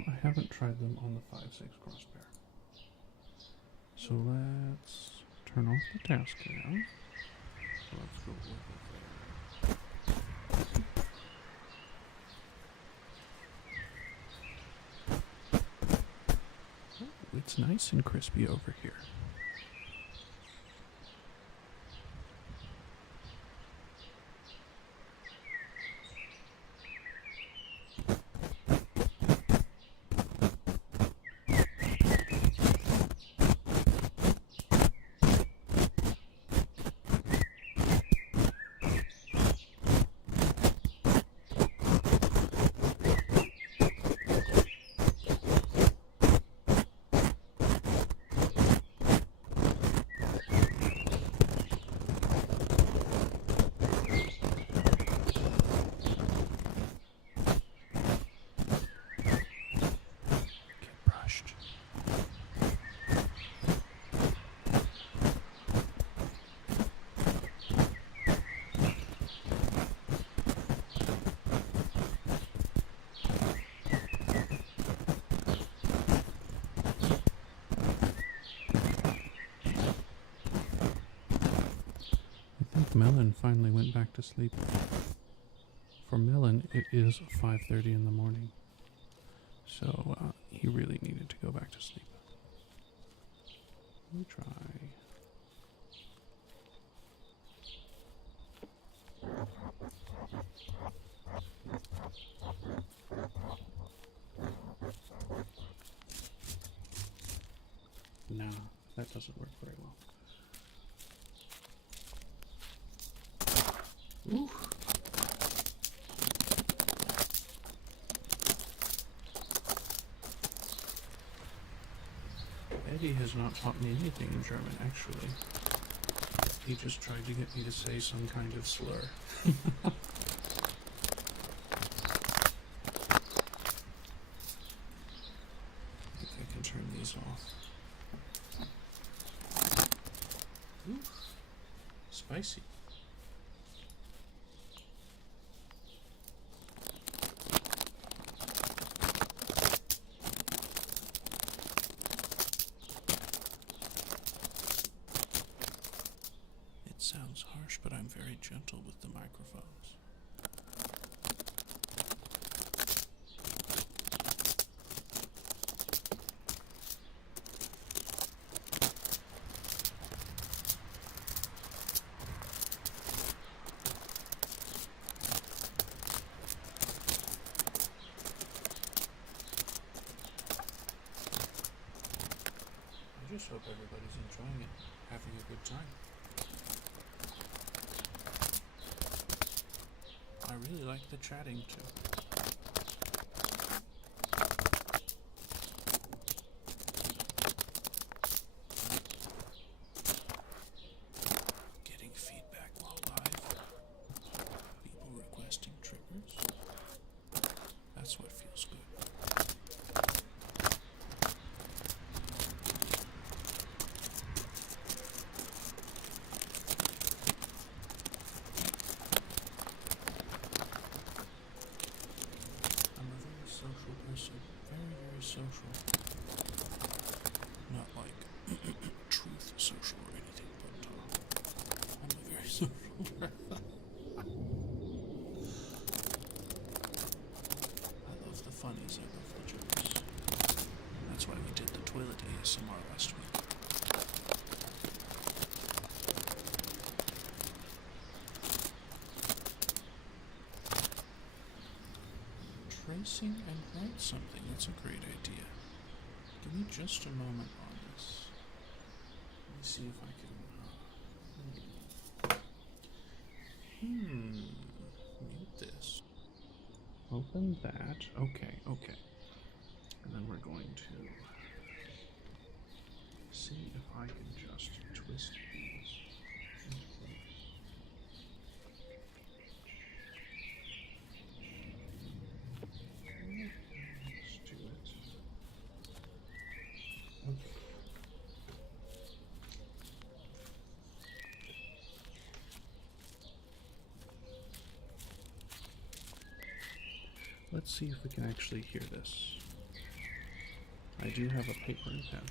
I haven't tried them on the 5.6 crossbar. So let's turn off the task cam. So let's go over there. Oh, it's nice and crispy over here. Melon finally went back to sleep. For Melon, it is 5:30 in the morning. So he really needed to go back to sleep. Let me try. Nah, that doesn't work very well. Ooh. Eddie has not taught me anything in German, actually. He just tried to get me to say some kind of slur. I think I can turn these off. Ooh. Spicy. Sounds harsh, but I'm very gentle with the microphones. I just hope everybody's enjoying it, having a good time. I really like the chatting too. Getting feedback while live. People requesting triggers. That's what feels good. Social. Not like truth social or anything, but I'm a very social person. I love the funnies, I love the jokes. That's why we did the toilet ASMR last missing and write something. That's a great idea. Give me just a moment on this. Let me see if I can... Mute this. Open that. Okay, okay. And then we're going to see if I can just twist these in place. Let's do it. Okay. Let's see if we can actually hear this. I do have a paper and pen.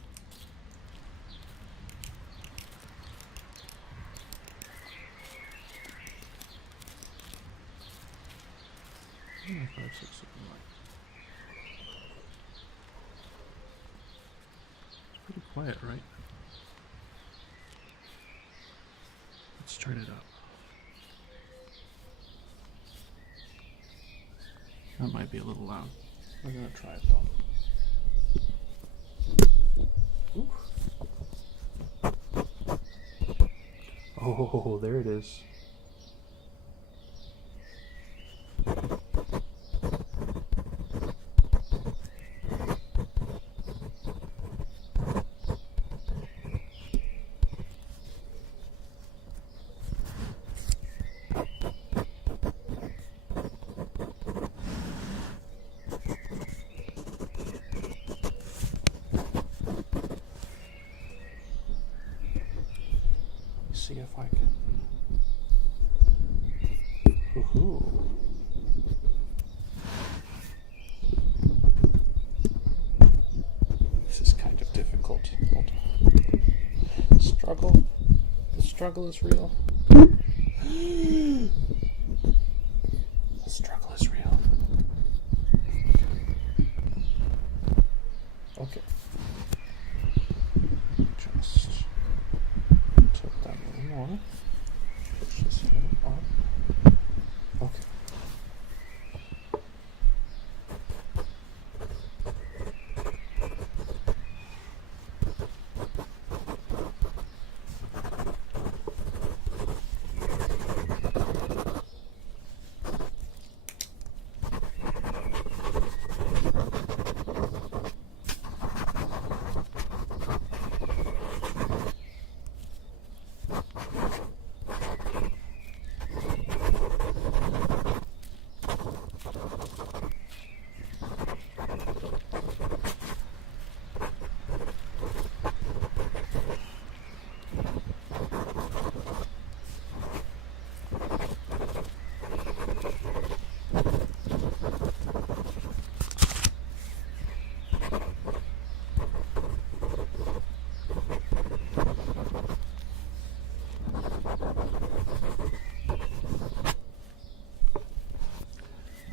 5, 6, 7, 8. It's pretty quiet, right? Let's turn it up. That might be a little loud. We're gonna try it though. Ooh. Oh, there it is. See if I can. Woohoo. This is kind of difficult. Hold on. Struggle. The struggle is real. The struggle is real. Okay. Just tilt that a little more. Push this a little up. Okay.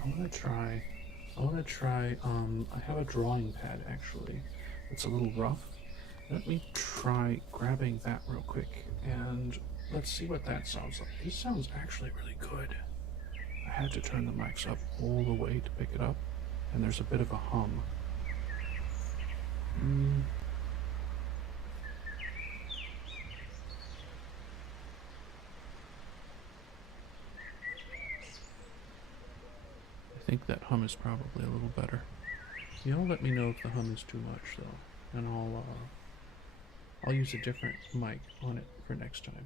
I want to try, I have a drawing pad actually. It's a little rough. Let me try grabbing that real quick and let's see what that sounds like. This sounds actually really good. I had to turn the mics up all the way to pick it up, and there's a bit of a hum. I think that hum is probably a little better. Y'all let me know if the hum is too much though, and I'll use a different mic on it for next time.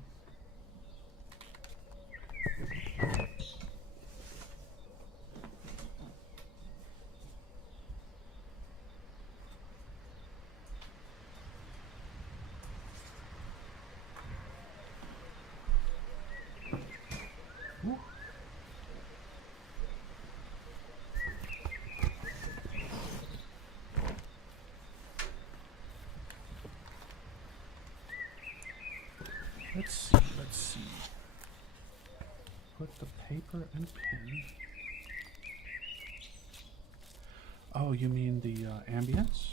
Ooh. Let's see. Put the paper and pen. Oh, you mean the ambience?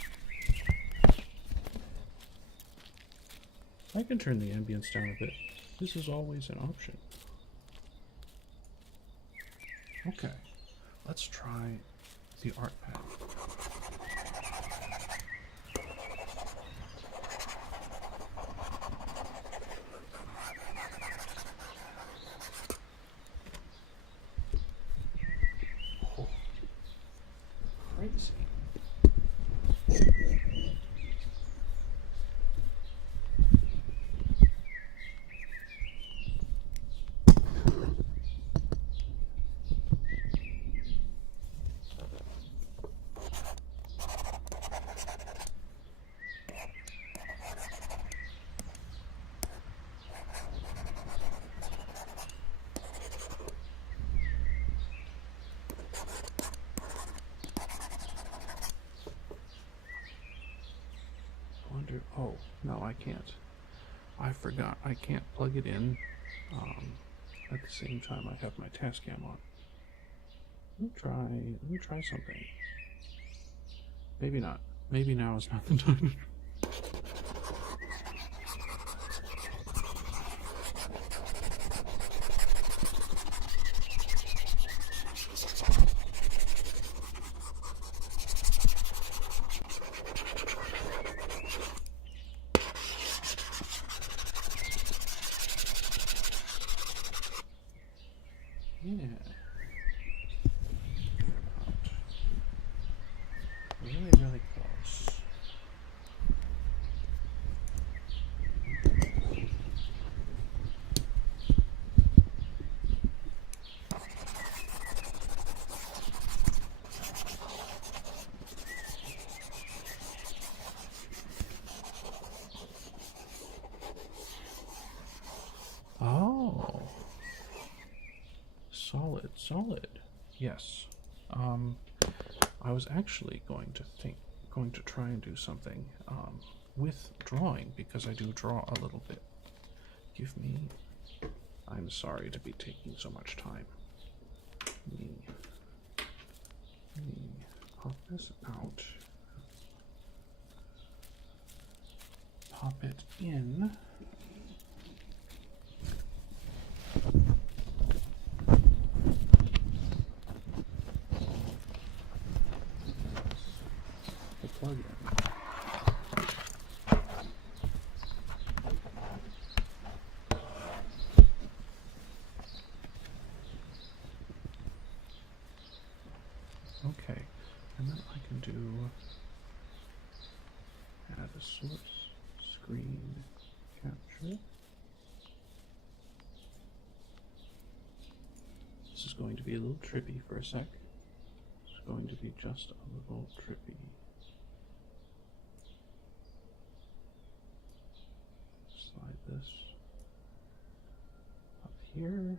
I can turn the ambience down a bit. This is always an option. Okay, let's try the art pad. Oh, crazy. Oh, no, I can't. I forgot. I can't plug it in at the same time I have my Tascam on. Let me try something. Maybe not. Maybe now is not the time. Yeah. Really, really close. Oh. Solid, solid. Yes. I was actually going to try and do something with drawing, because I do draw a little bit. I'm sorry to be taking so much time. Let me pop this out. Pop it in. The plug-in. Okay, and then I can do add a source screen capture. This is going to be a little trippy for a sec. It's going to be just a little trippy. Slide this up here.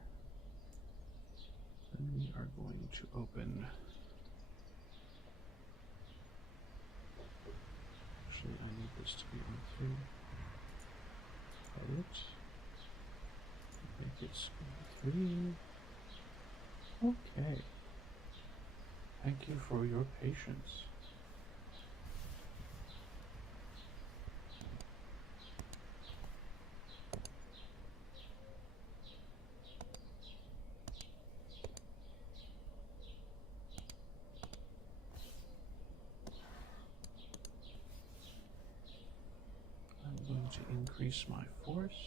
Then we are going to open. Actually, I need this to be on too. Pilot. Make it screen 3. Okay. Thank you for your patience. I'm going to increase my force.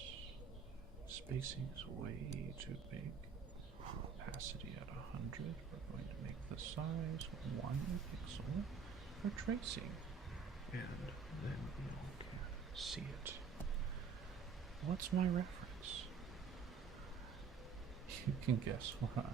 Spacing is way too big. Opacity at 100. We're going to make the size 1 pixel for tracing, and then you can see it. What's my reference? You can guess what.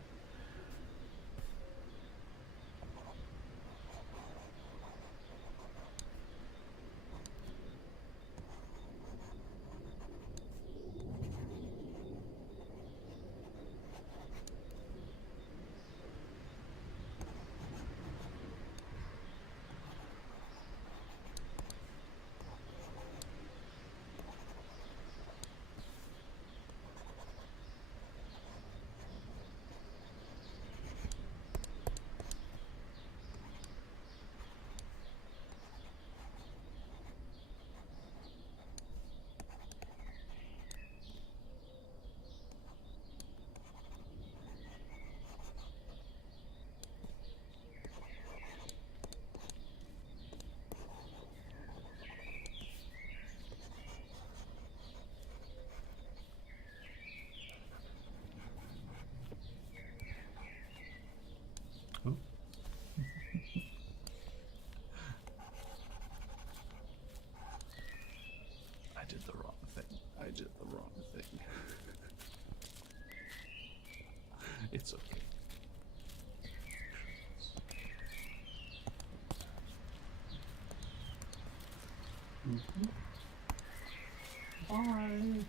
Bye.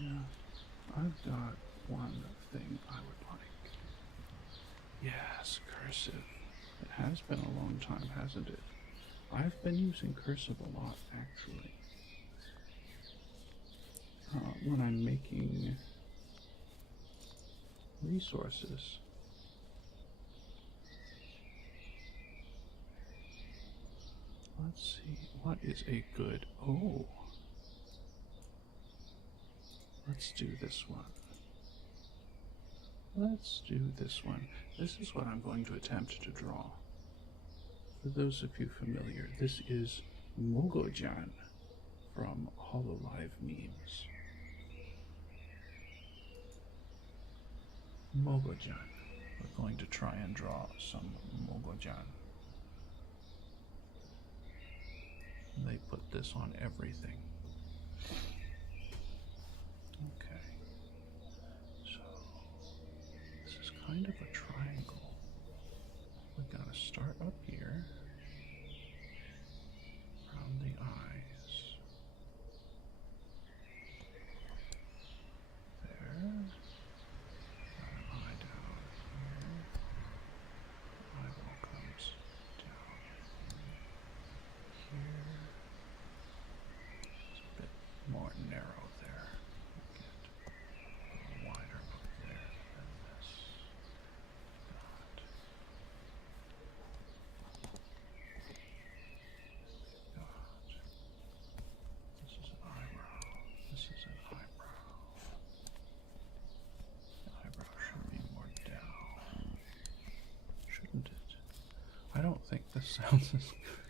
Yeah, I've got one thing I would like. Yes, cursive. It has been a long time, hasn't it? I've been using cursive a lot, actually. When I'm making resources. Let's see, what is a good... Oh. Let's do this one. Let's do this one. This is what I'm going to attempt to draw. For those of you familiar, this is Mogojan from Hololive Memes. Mogojan. We're going to try and draw some Mogojan. They put this on everything. Okay. So, this is kind of a triangle. We gotta start up here. Around the eyes. There. Got an eye down here. The eyeball comes down here. It's a bit more narrow there. Get a little wider up there than this. This is an eyebrow. This is an eyebrow. The eyebrow should be more down. Shouldn't it? I don't think this sounds as good.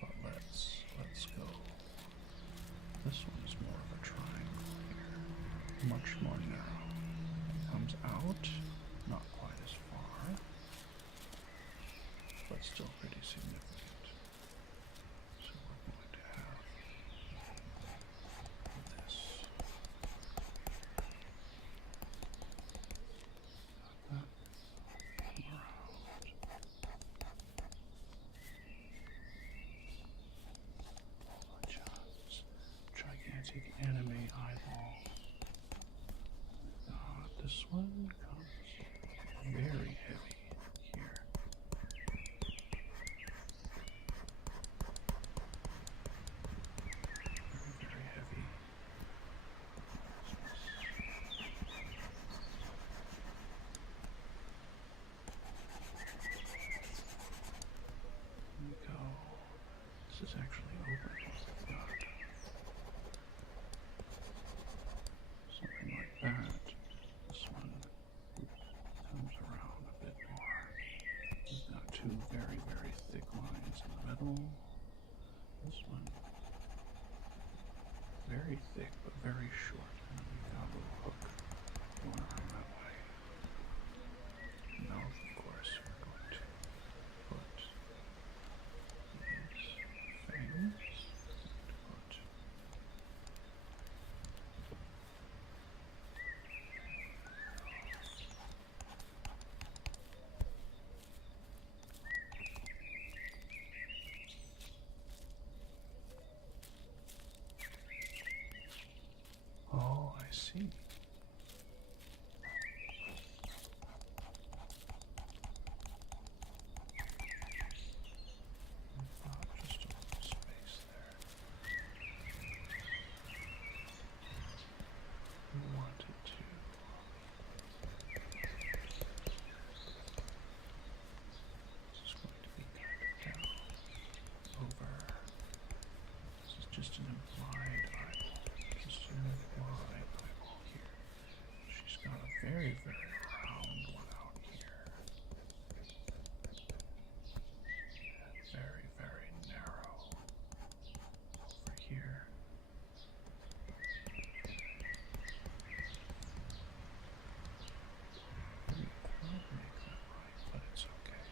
But let's go. This one is more of a triangle here. Much more narrow. Comes out, not quite as far, but still pretty significant. So we're going to have this. That around. Gigantic anime eyeball. This one comes very heavy here. Very heavy. There we go. This is actually open. Something like that. This one comes around a bit more. We've got two very, very thick lines in the middle. This one, very thick but very short. And we've got a little hook going around that way. Mouth, of course, we're going to put these fangs. Oh, I see. Just a little space there. We wanted to. This is going to be kind of down over. This is just an implied eyeball. Just an implied eyeball here. She's got a very, very round one out here. And very, very narrow over here. Didn't quite make that right, but it's okay.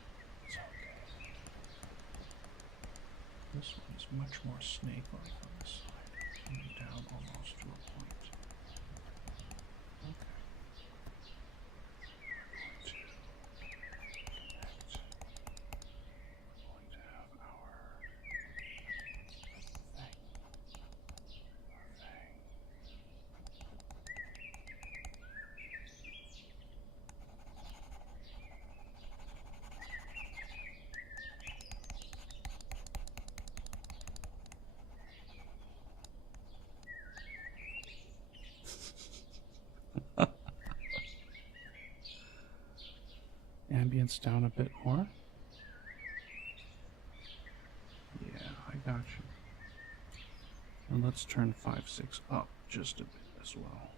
It's okay. This one is much more snake-like on this side, coming down almost to a point. Okay. ambience down a bit more. Yeah, I got you. And let's turn 5.6 up just a bit as well.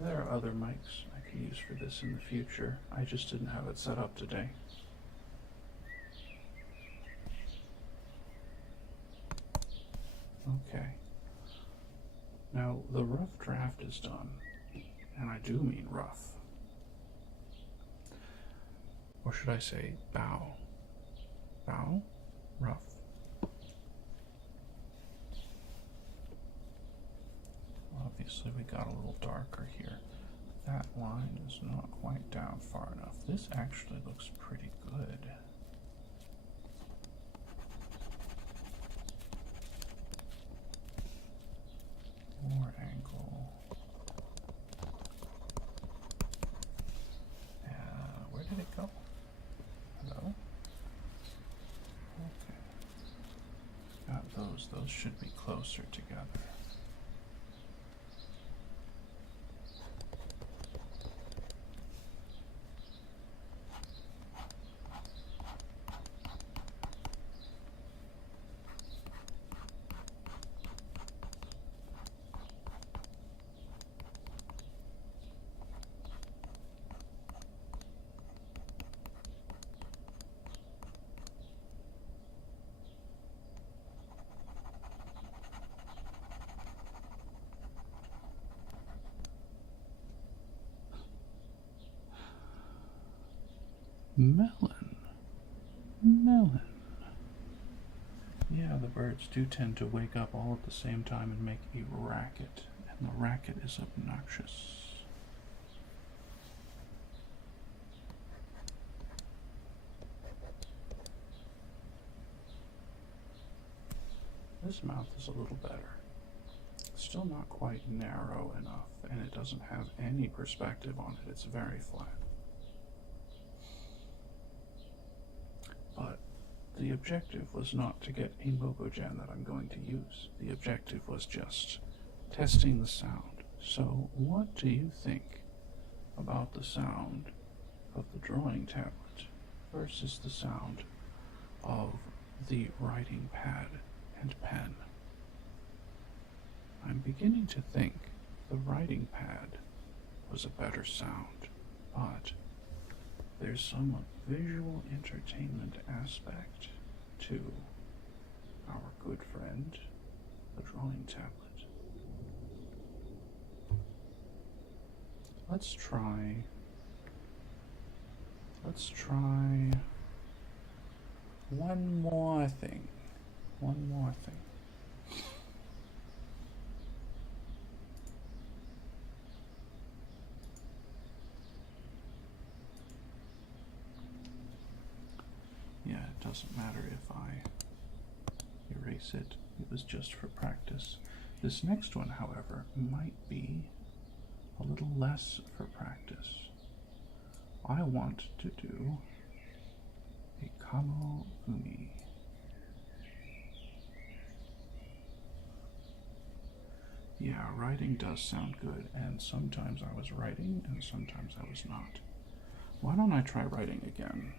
There are other mics I can use for this in the future. I just didn't have it set up today. Okay. Now, the rough draft is done. And I do mean rough. Or should I say bow? Bow? Rough. Obviously we got a little darker here. That line is not quite down far enough. This actually looks pretty good. More angle. Where did it go? Hello? Okay. Got those. Those should be closer together. Melon. Melon. Yeah, the birds do tend to wake up all at the same time and make a racket, and the racket is obnoxious. This mouth is a little better. Still not quite narrow enough, and it doesn't have any perspective on it. It's very flat. But the objective was not to get a Mogogen that I'm going to use. The objective was just testing the sound. So what do you think about the sound of the drawing tablet versus the sound of the writing pad and pen? I'm beginning to think the writing pad was a better sound, but there's some visual entertainment aspect to our good friend, the drawing tablet. Let's try one more thing. One more thing. Yeah, it doesn't matter if I erase it. It was just for practice. This next one, however, might be a little less for practice. I want to do a kamo umi. Yeah, writing does sound good, and sometimes I was writing and sometimes I was not. Why don't I try writing again?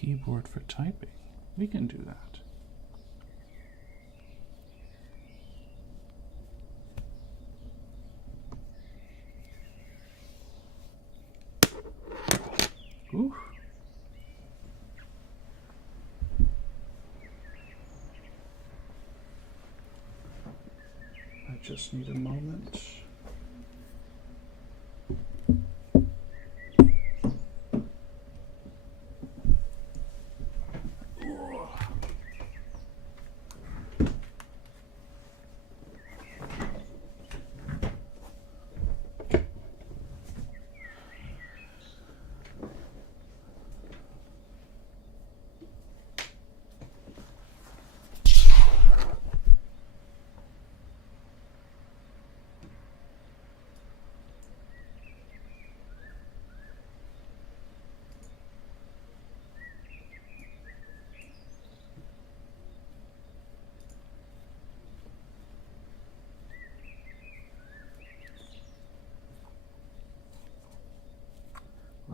keyboard for typing. We can do that. Ooh. I just need a moment.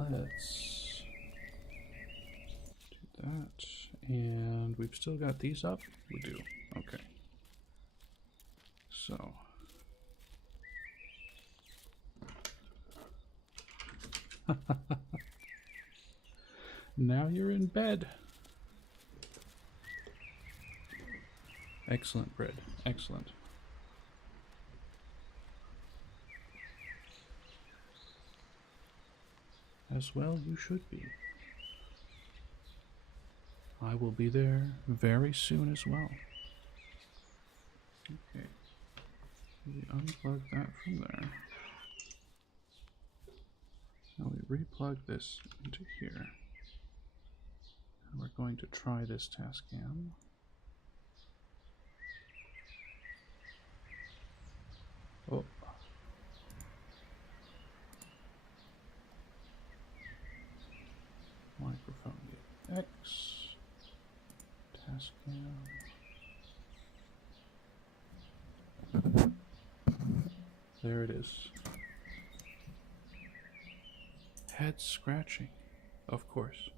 Let's do that. And we've still got these up? We do. Okay. So. Now you're in bed. Excellent, Bread. Excellent. As well you should be. I will be there very soon as well. Okay. We unplug that from there. Now we replug this into here. And we're going to try this Tascam. Oh. Microphone X. Tascam. There it is. Head scratching, of course.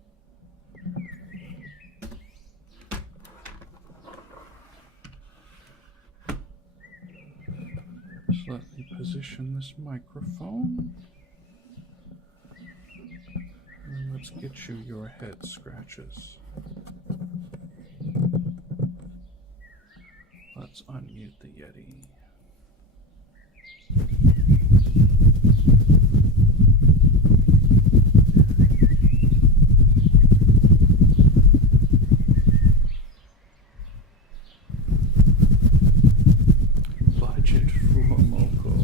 Just let me position this microphone. And let's get you your head scratches. Let's unmute the Yeti. Budget Fuomoko.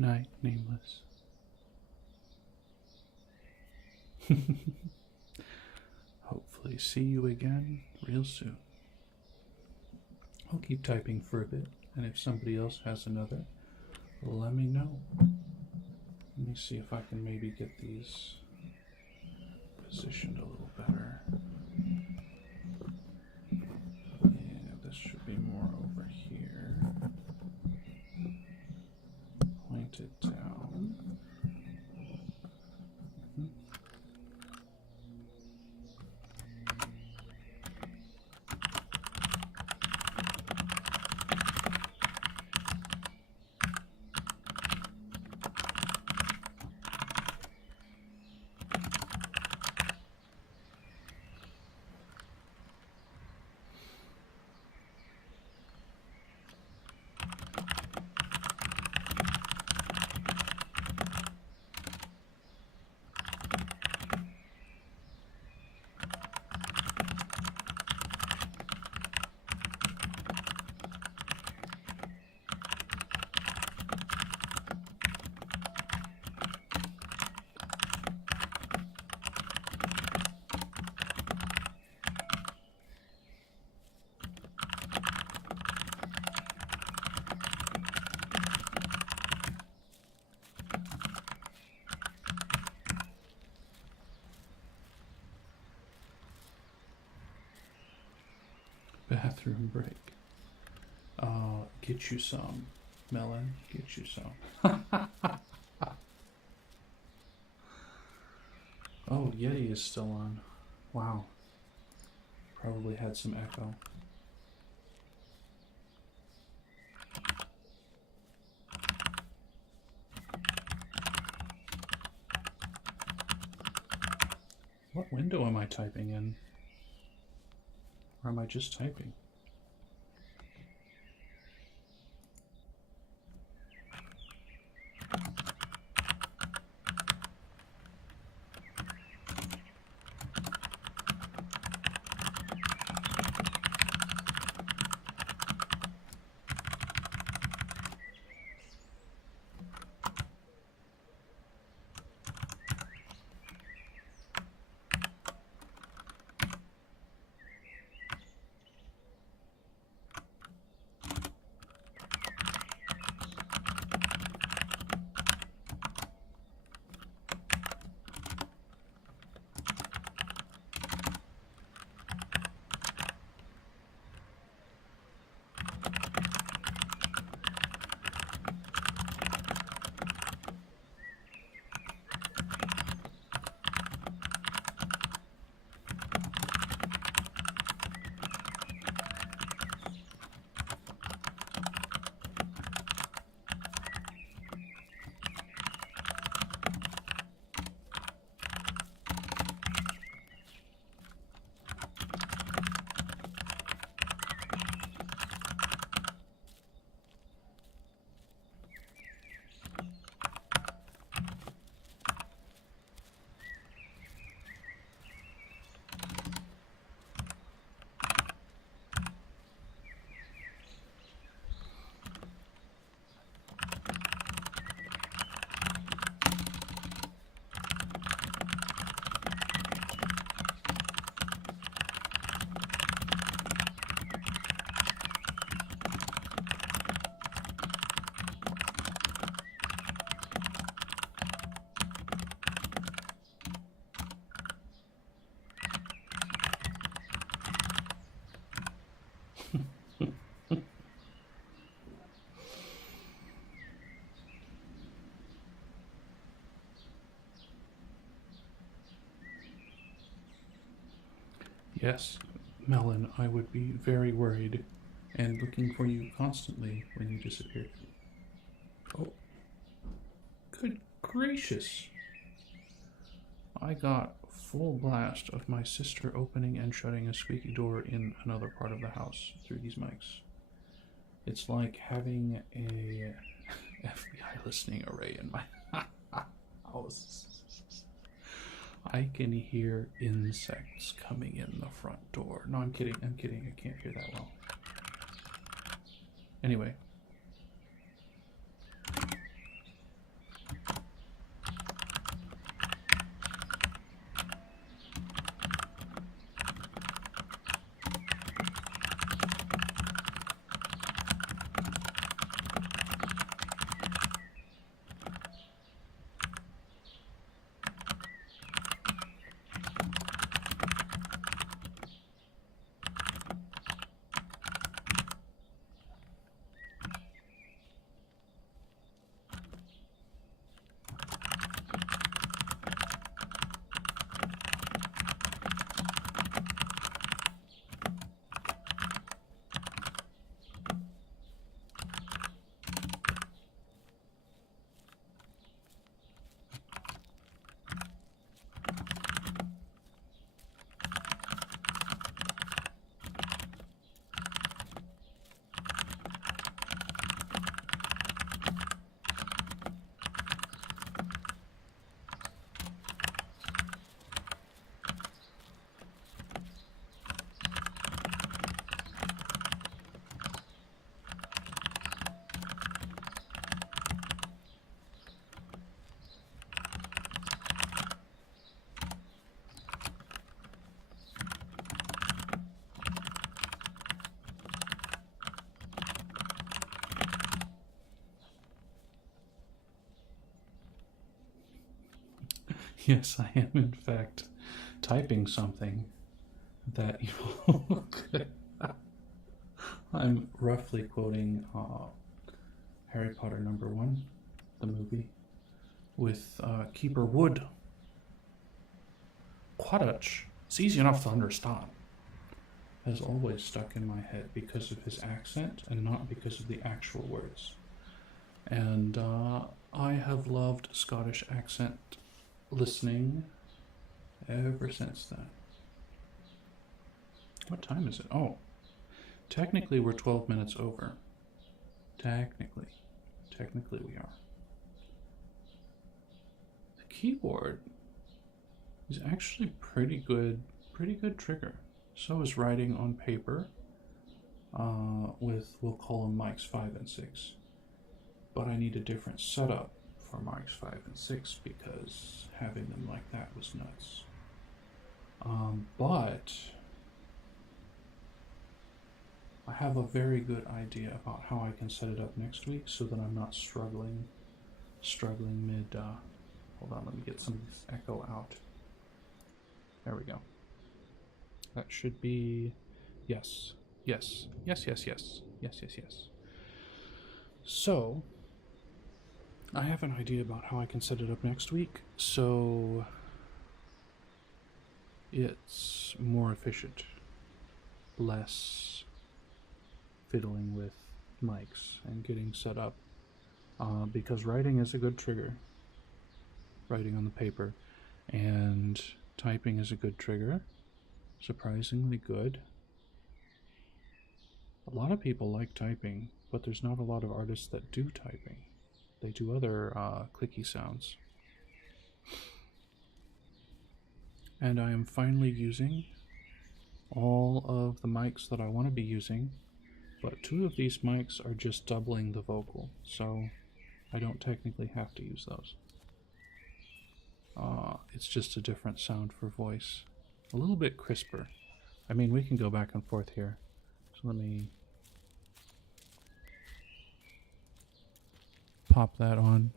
night, nameless. Hopefully see you again real soon. I'll keep typing for a bit, and if somebody else has another, let me know. Let me see if I can maybe get these positioned a little better. Yeah, this should be more over here. Point it down. Bathroom break. Get you some. Melon, get you some. Oh, Yeti is still on. Wow. Probably had some echo. What window am I typing in? Or am I just typing? Yes, Melon, I would be very worried and looking for you constantly when you disappeared. Oh, good gracious. I got full blast of my sister opening and shutting a squeaky door in another part of the house through these mics. It's like having a FBI listening array in my house. I can hear insects coming in the front door. No, I'm kidding. I can't hear that well. Anyway. Yes, I am in fact typing something that you I'm roughly quoting Harry Potter #1, the movie, with Keeper Wood. Quidditch. It's easy enough to understand. Has always stuck in my head because of his accent and not because of the actual words. And I have loved Scottish accent listening ever since then. What time is it? Oh, technically we're 12 minutes over. Technically we are. The keyboard is actually pretty good trigger. So is writing on paper with, we'll call them mics 5 and 6. But I need a different setup for mics 5 and 6 because having them like that was nuts. But I have a very good idea about how I can set it up next week so that I'm not struggling mid. Hold on, let me get some of this echo out. There we go. That should be, yes. So, I have an idea about how I can set it up next week, so it's more efficient, less fiddling with mics and getting set up, because writing is a good trigger, writing on the paper, and typing is a good trigger, surprisingly good. A lot of people like typing, but there's not a lot of artists that do typing. They do other clicky sounds. And I am finally using all of the mics that I want to be using, but 2 of these mics are just doubling the vocal, so I don't technically have to use those. It's just a different sound for voice. A little bit crisper. I mean, we can go back and forth here. So let me pop that on.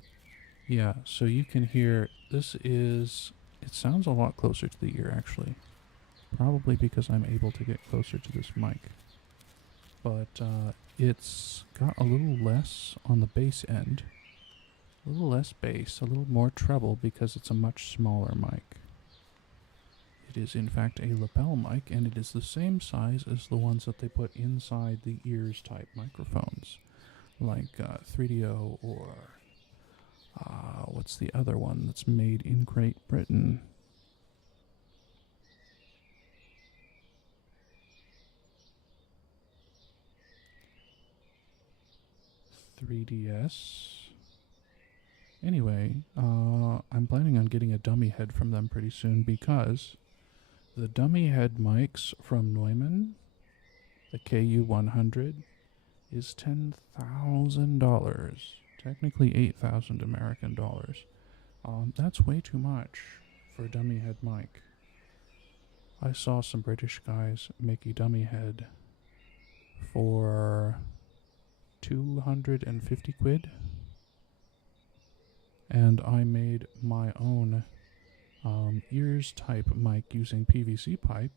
Yeah, so you can hear, this is, it sounds a lot closer to the ear actually. Probably because I'm able to get closer to this mic. But it's got a little less on the bass end. A little less bass, a little more treble because it's a much smaller mic. It is in fact a lapel mic, and it is the same size as the ones that they put inside the ears type microphones, like 3DO or what's the other one that's made in Great Britain? $3DS. Anyway, I'm planning on getting a dummy head from them pretty soon because the dummy head mics from Neumann, the KU100, is $10,000. Technically $8,000 American dollars. That's way too much for a dummy head mic. I saw some British guys make a dummy head for 250 quid. And I made my own ears type mic using PVC pipe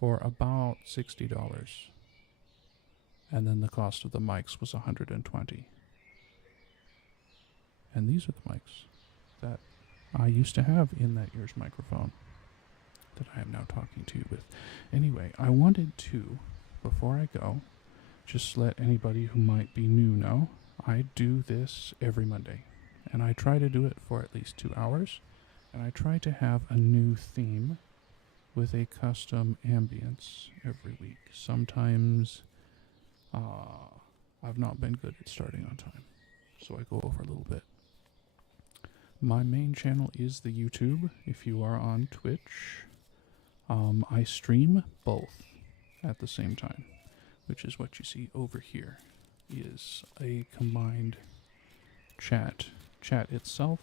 for about $60. And then the cost of the mics was $120. And these are the mics that I used to have in that ears microphone that I am now talking to you with. Anyway, I wanted to, before I go, just let anybody who might be new know I do this every Monday. And I try to do it for at least 2 hours. And I try to have a new theme with a custom ambience every week. Sometimes I've not been good at starting on time, so I go over a little bit. My main channel is the YouTube. If you are on Twitch, I stream both at the same time, which is what you see over here is a combined chat. Chat itself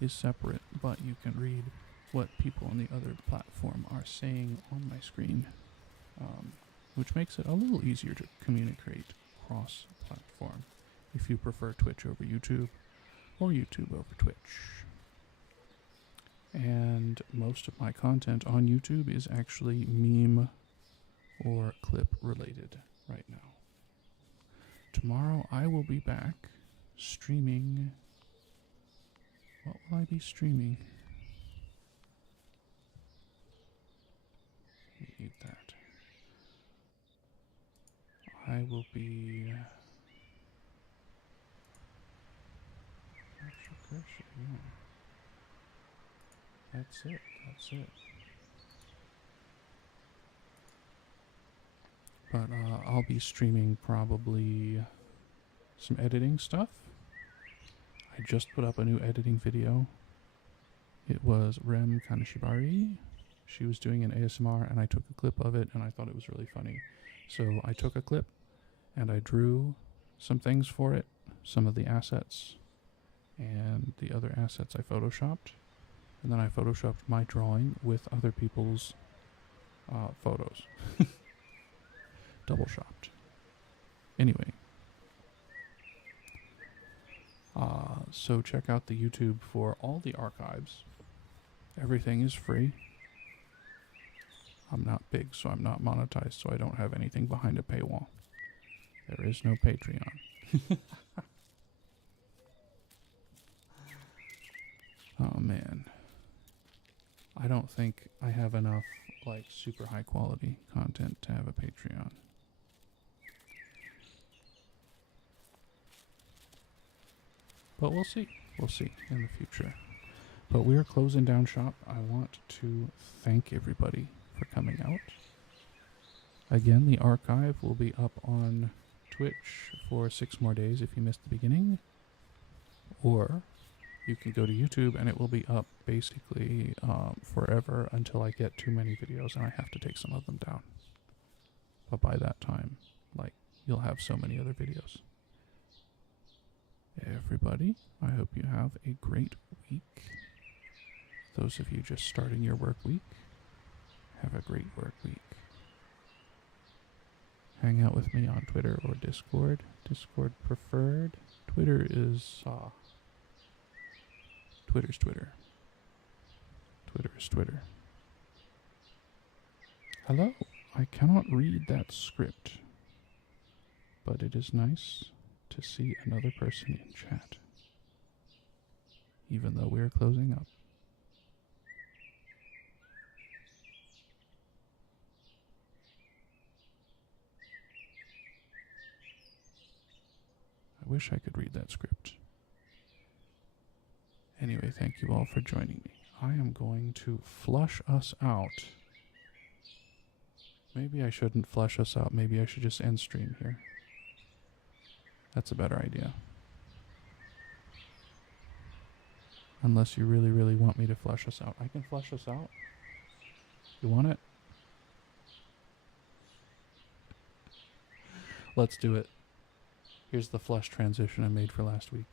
is separate, but you can read what people on the other platform are saying on my screen, which makes it a little easier to communicate cross-platform if you prefer Twitch over YouTube or YouTube over Twitch. And most of my content on YouTube is actually meme or clip related right now. Tomorrow I will be back streaming. What will I be streaming? Need that. I will be. Yeah. That's it. That's it. But I'll be streaming probably some editing stuff. I just put up a new editing video. It was Rem Kaneshibari. She was doing an ASMR and I took a clip of it and I thought it was really funny. So I took a clip and I drew some things for it, some of the assets, and the other assets I photoshopped. And then I photoshopped my drawing with other people's photos. Double shopped. Anyway. So check out the YouTube for all the archives. Everything is free. I'm not big, so I'm not monetized, so I don't have anything behind a paywall. There is no Patreon. Oh man. I don't think I have enough like super high quality content to have a Patreon. But we'll see. We'll see in the future. But we are closing down shop. I want to thank everybody for coming out. Again, the archive will be up on Twitch for 6 more days if you missed the beginning. Or you can go to YouTube and it will be up basically forever until I get too many videos and I have to take some of them down. But by that time, like, you'll have so many other videos. Everybody, I hope you have a great week. Those of you just starting your work week, have a great work week. Hang out with me on Twitter or Discord. Discord preferred. Twitter is Twitter's Twitter. Twitter is Twitter. Hello. I cannot read that script, but it is nice to see another person in chat, even though we are closing up. I wish I could read that script. Anyway, thank you all for joining me. I am going to flush us out. Maybe I shouldn't flush us out. Maybe I should just end stream here. That's a better idea. Unless you really, really want me to flush us out. I can flush us out. You want it? Let's do it. Here's the flush transition I made for last week.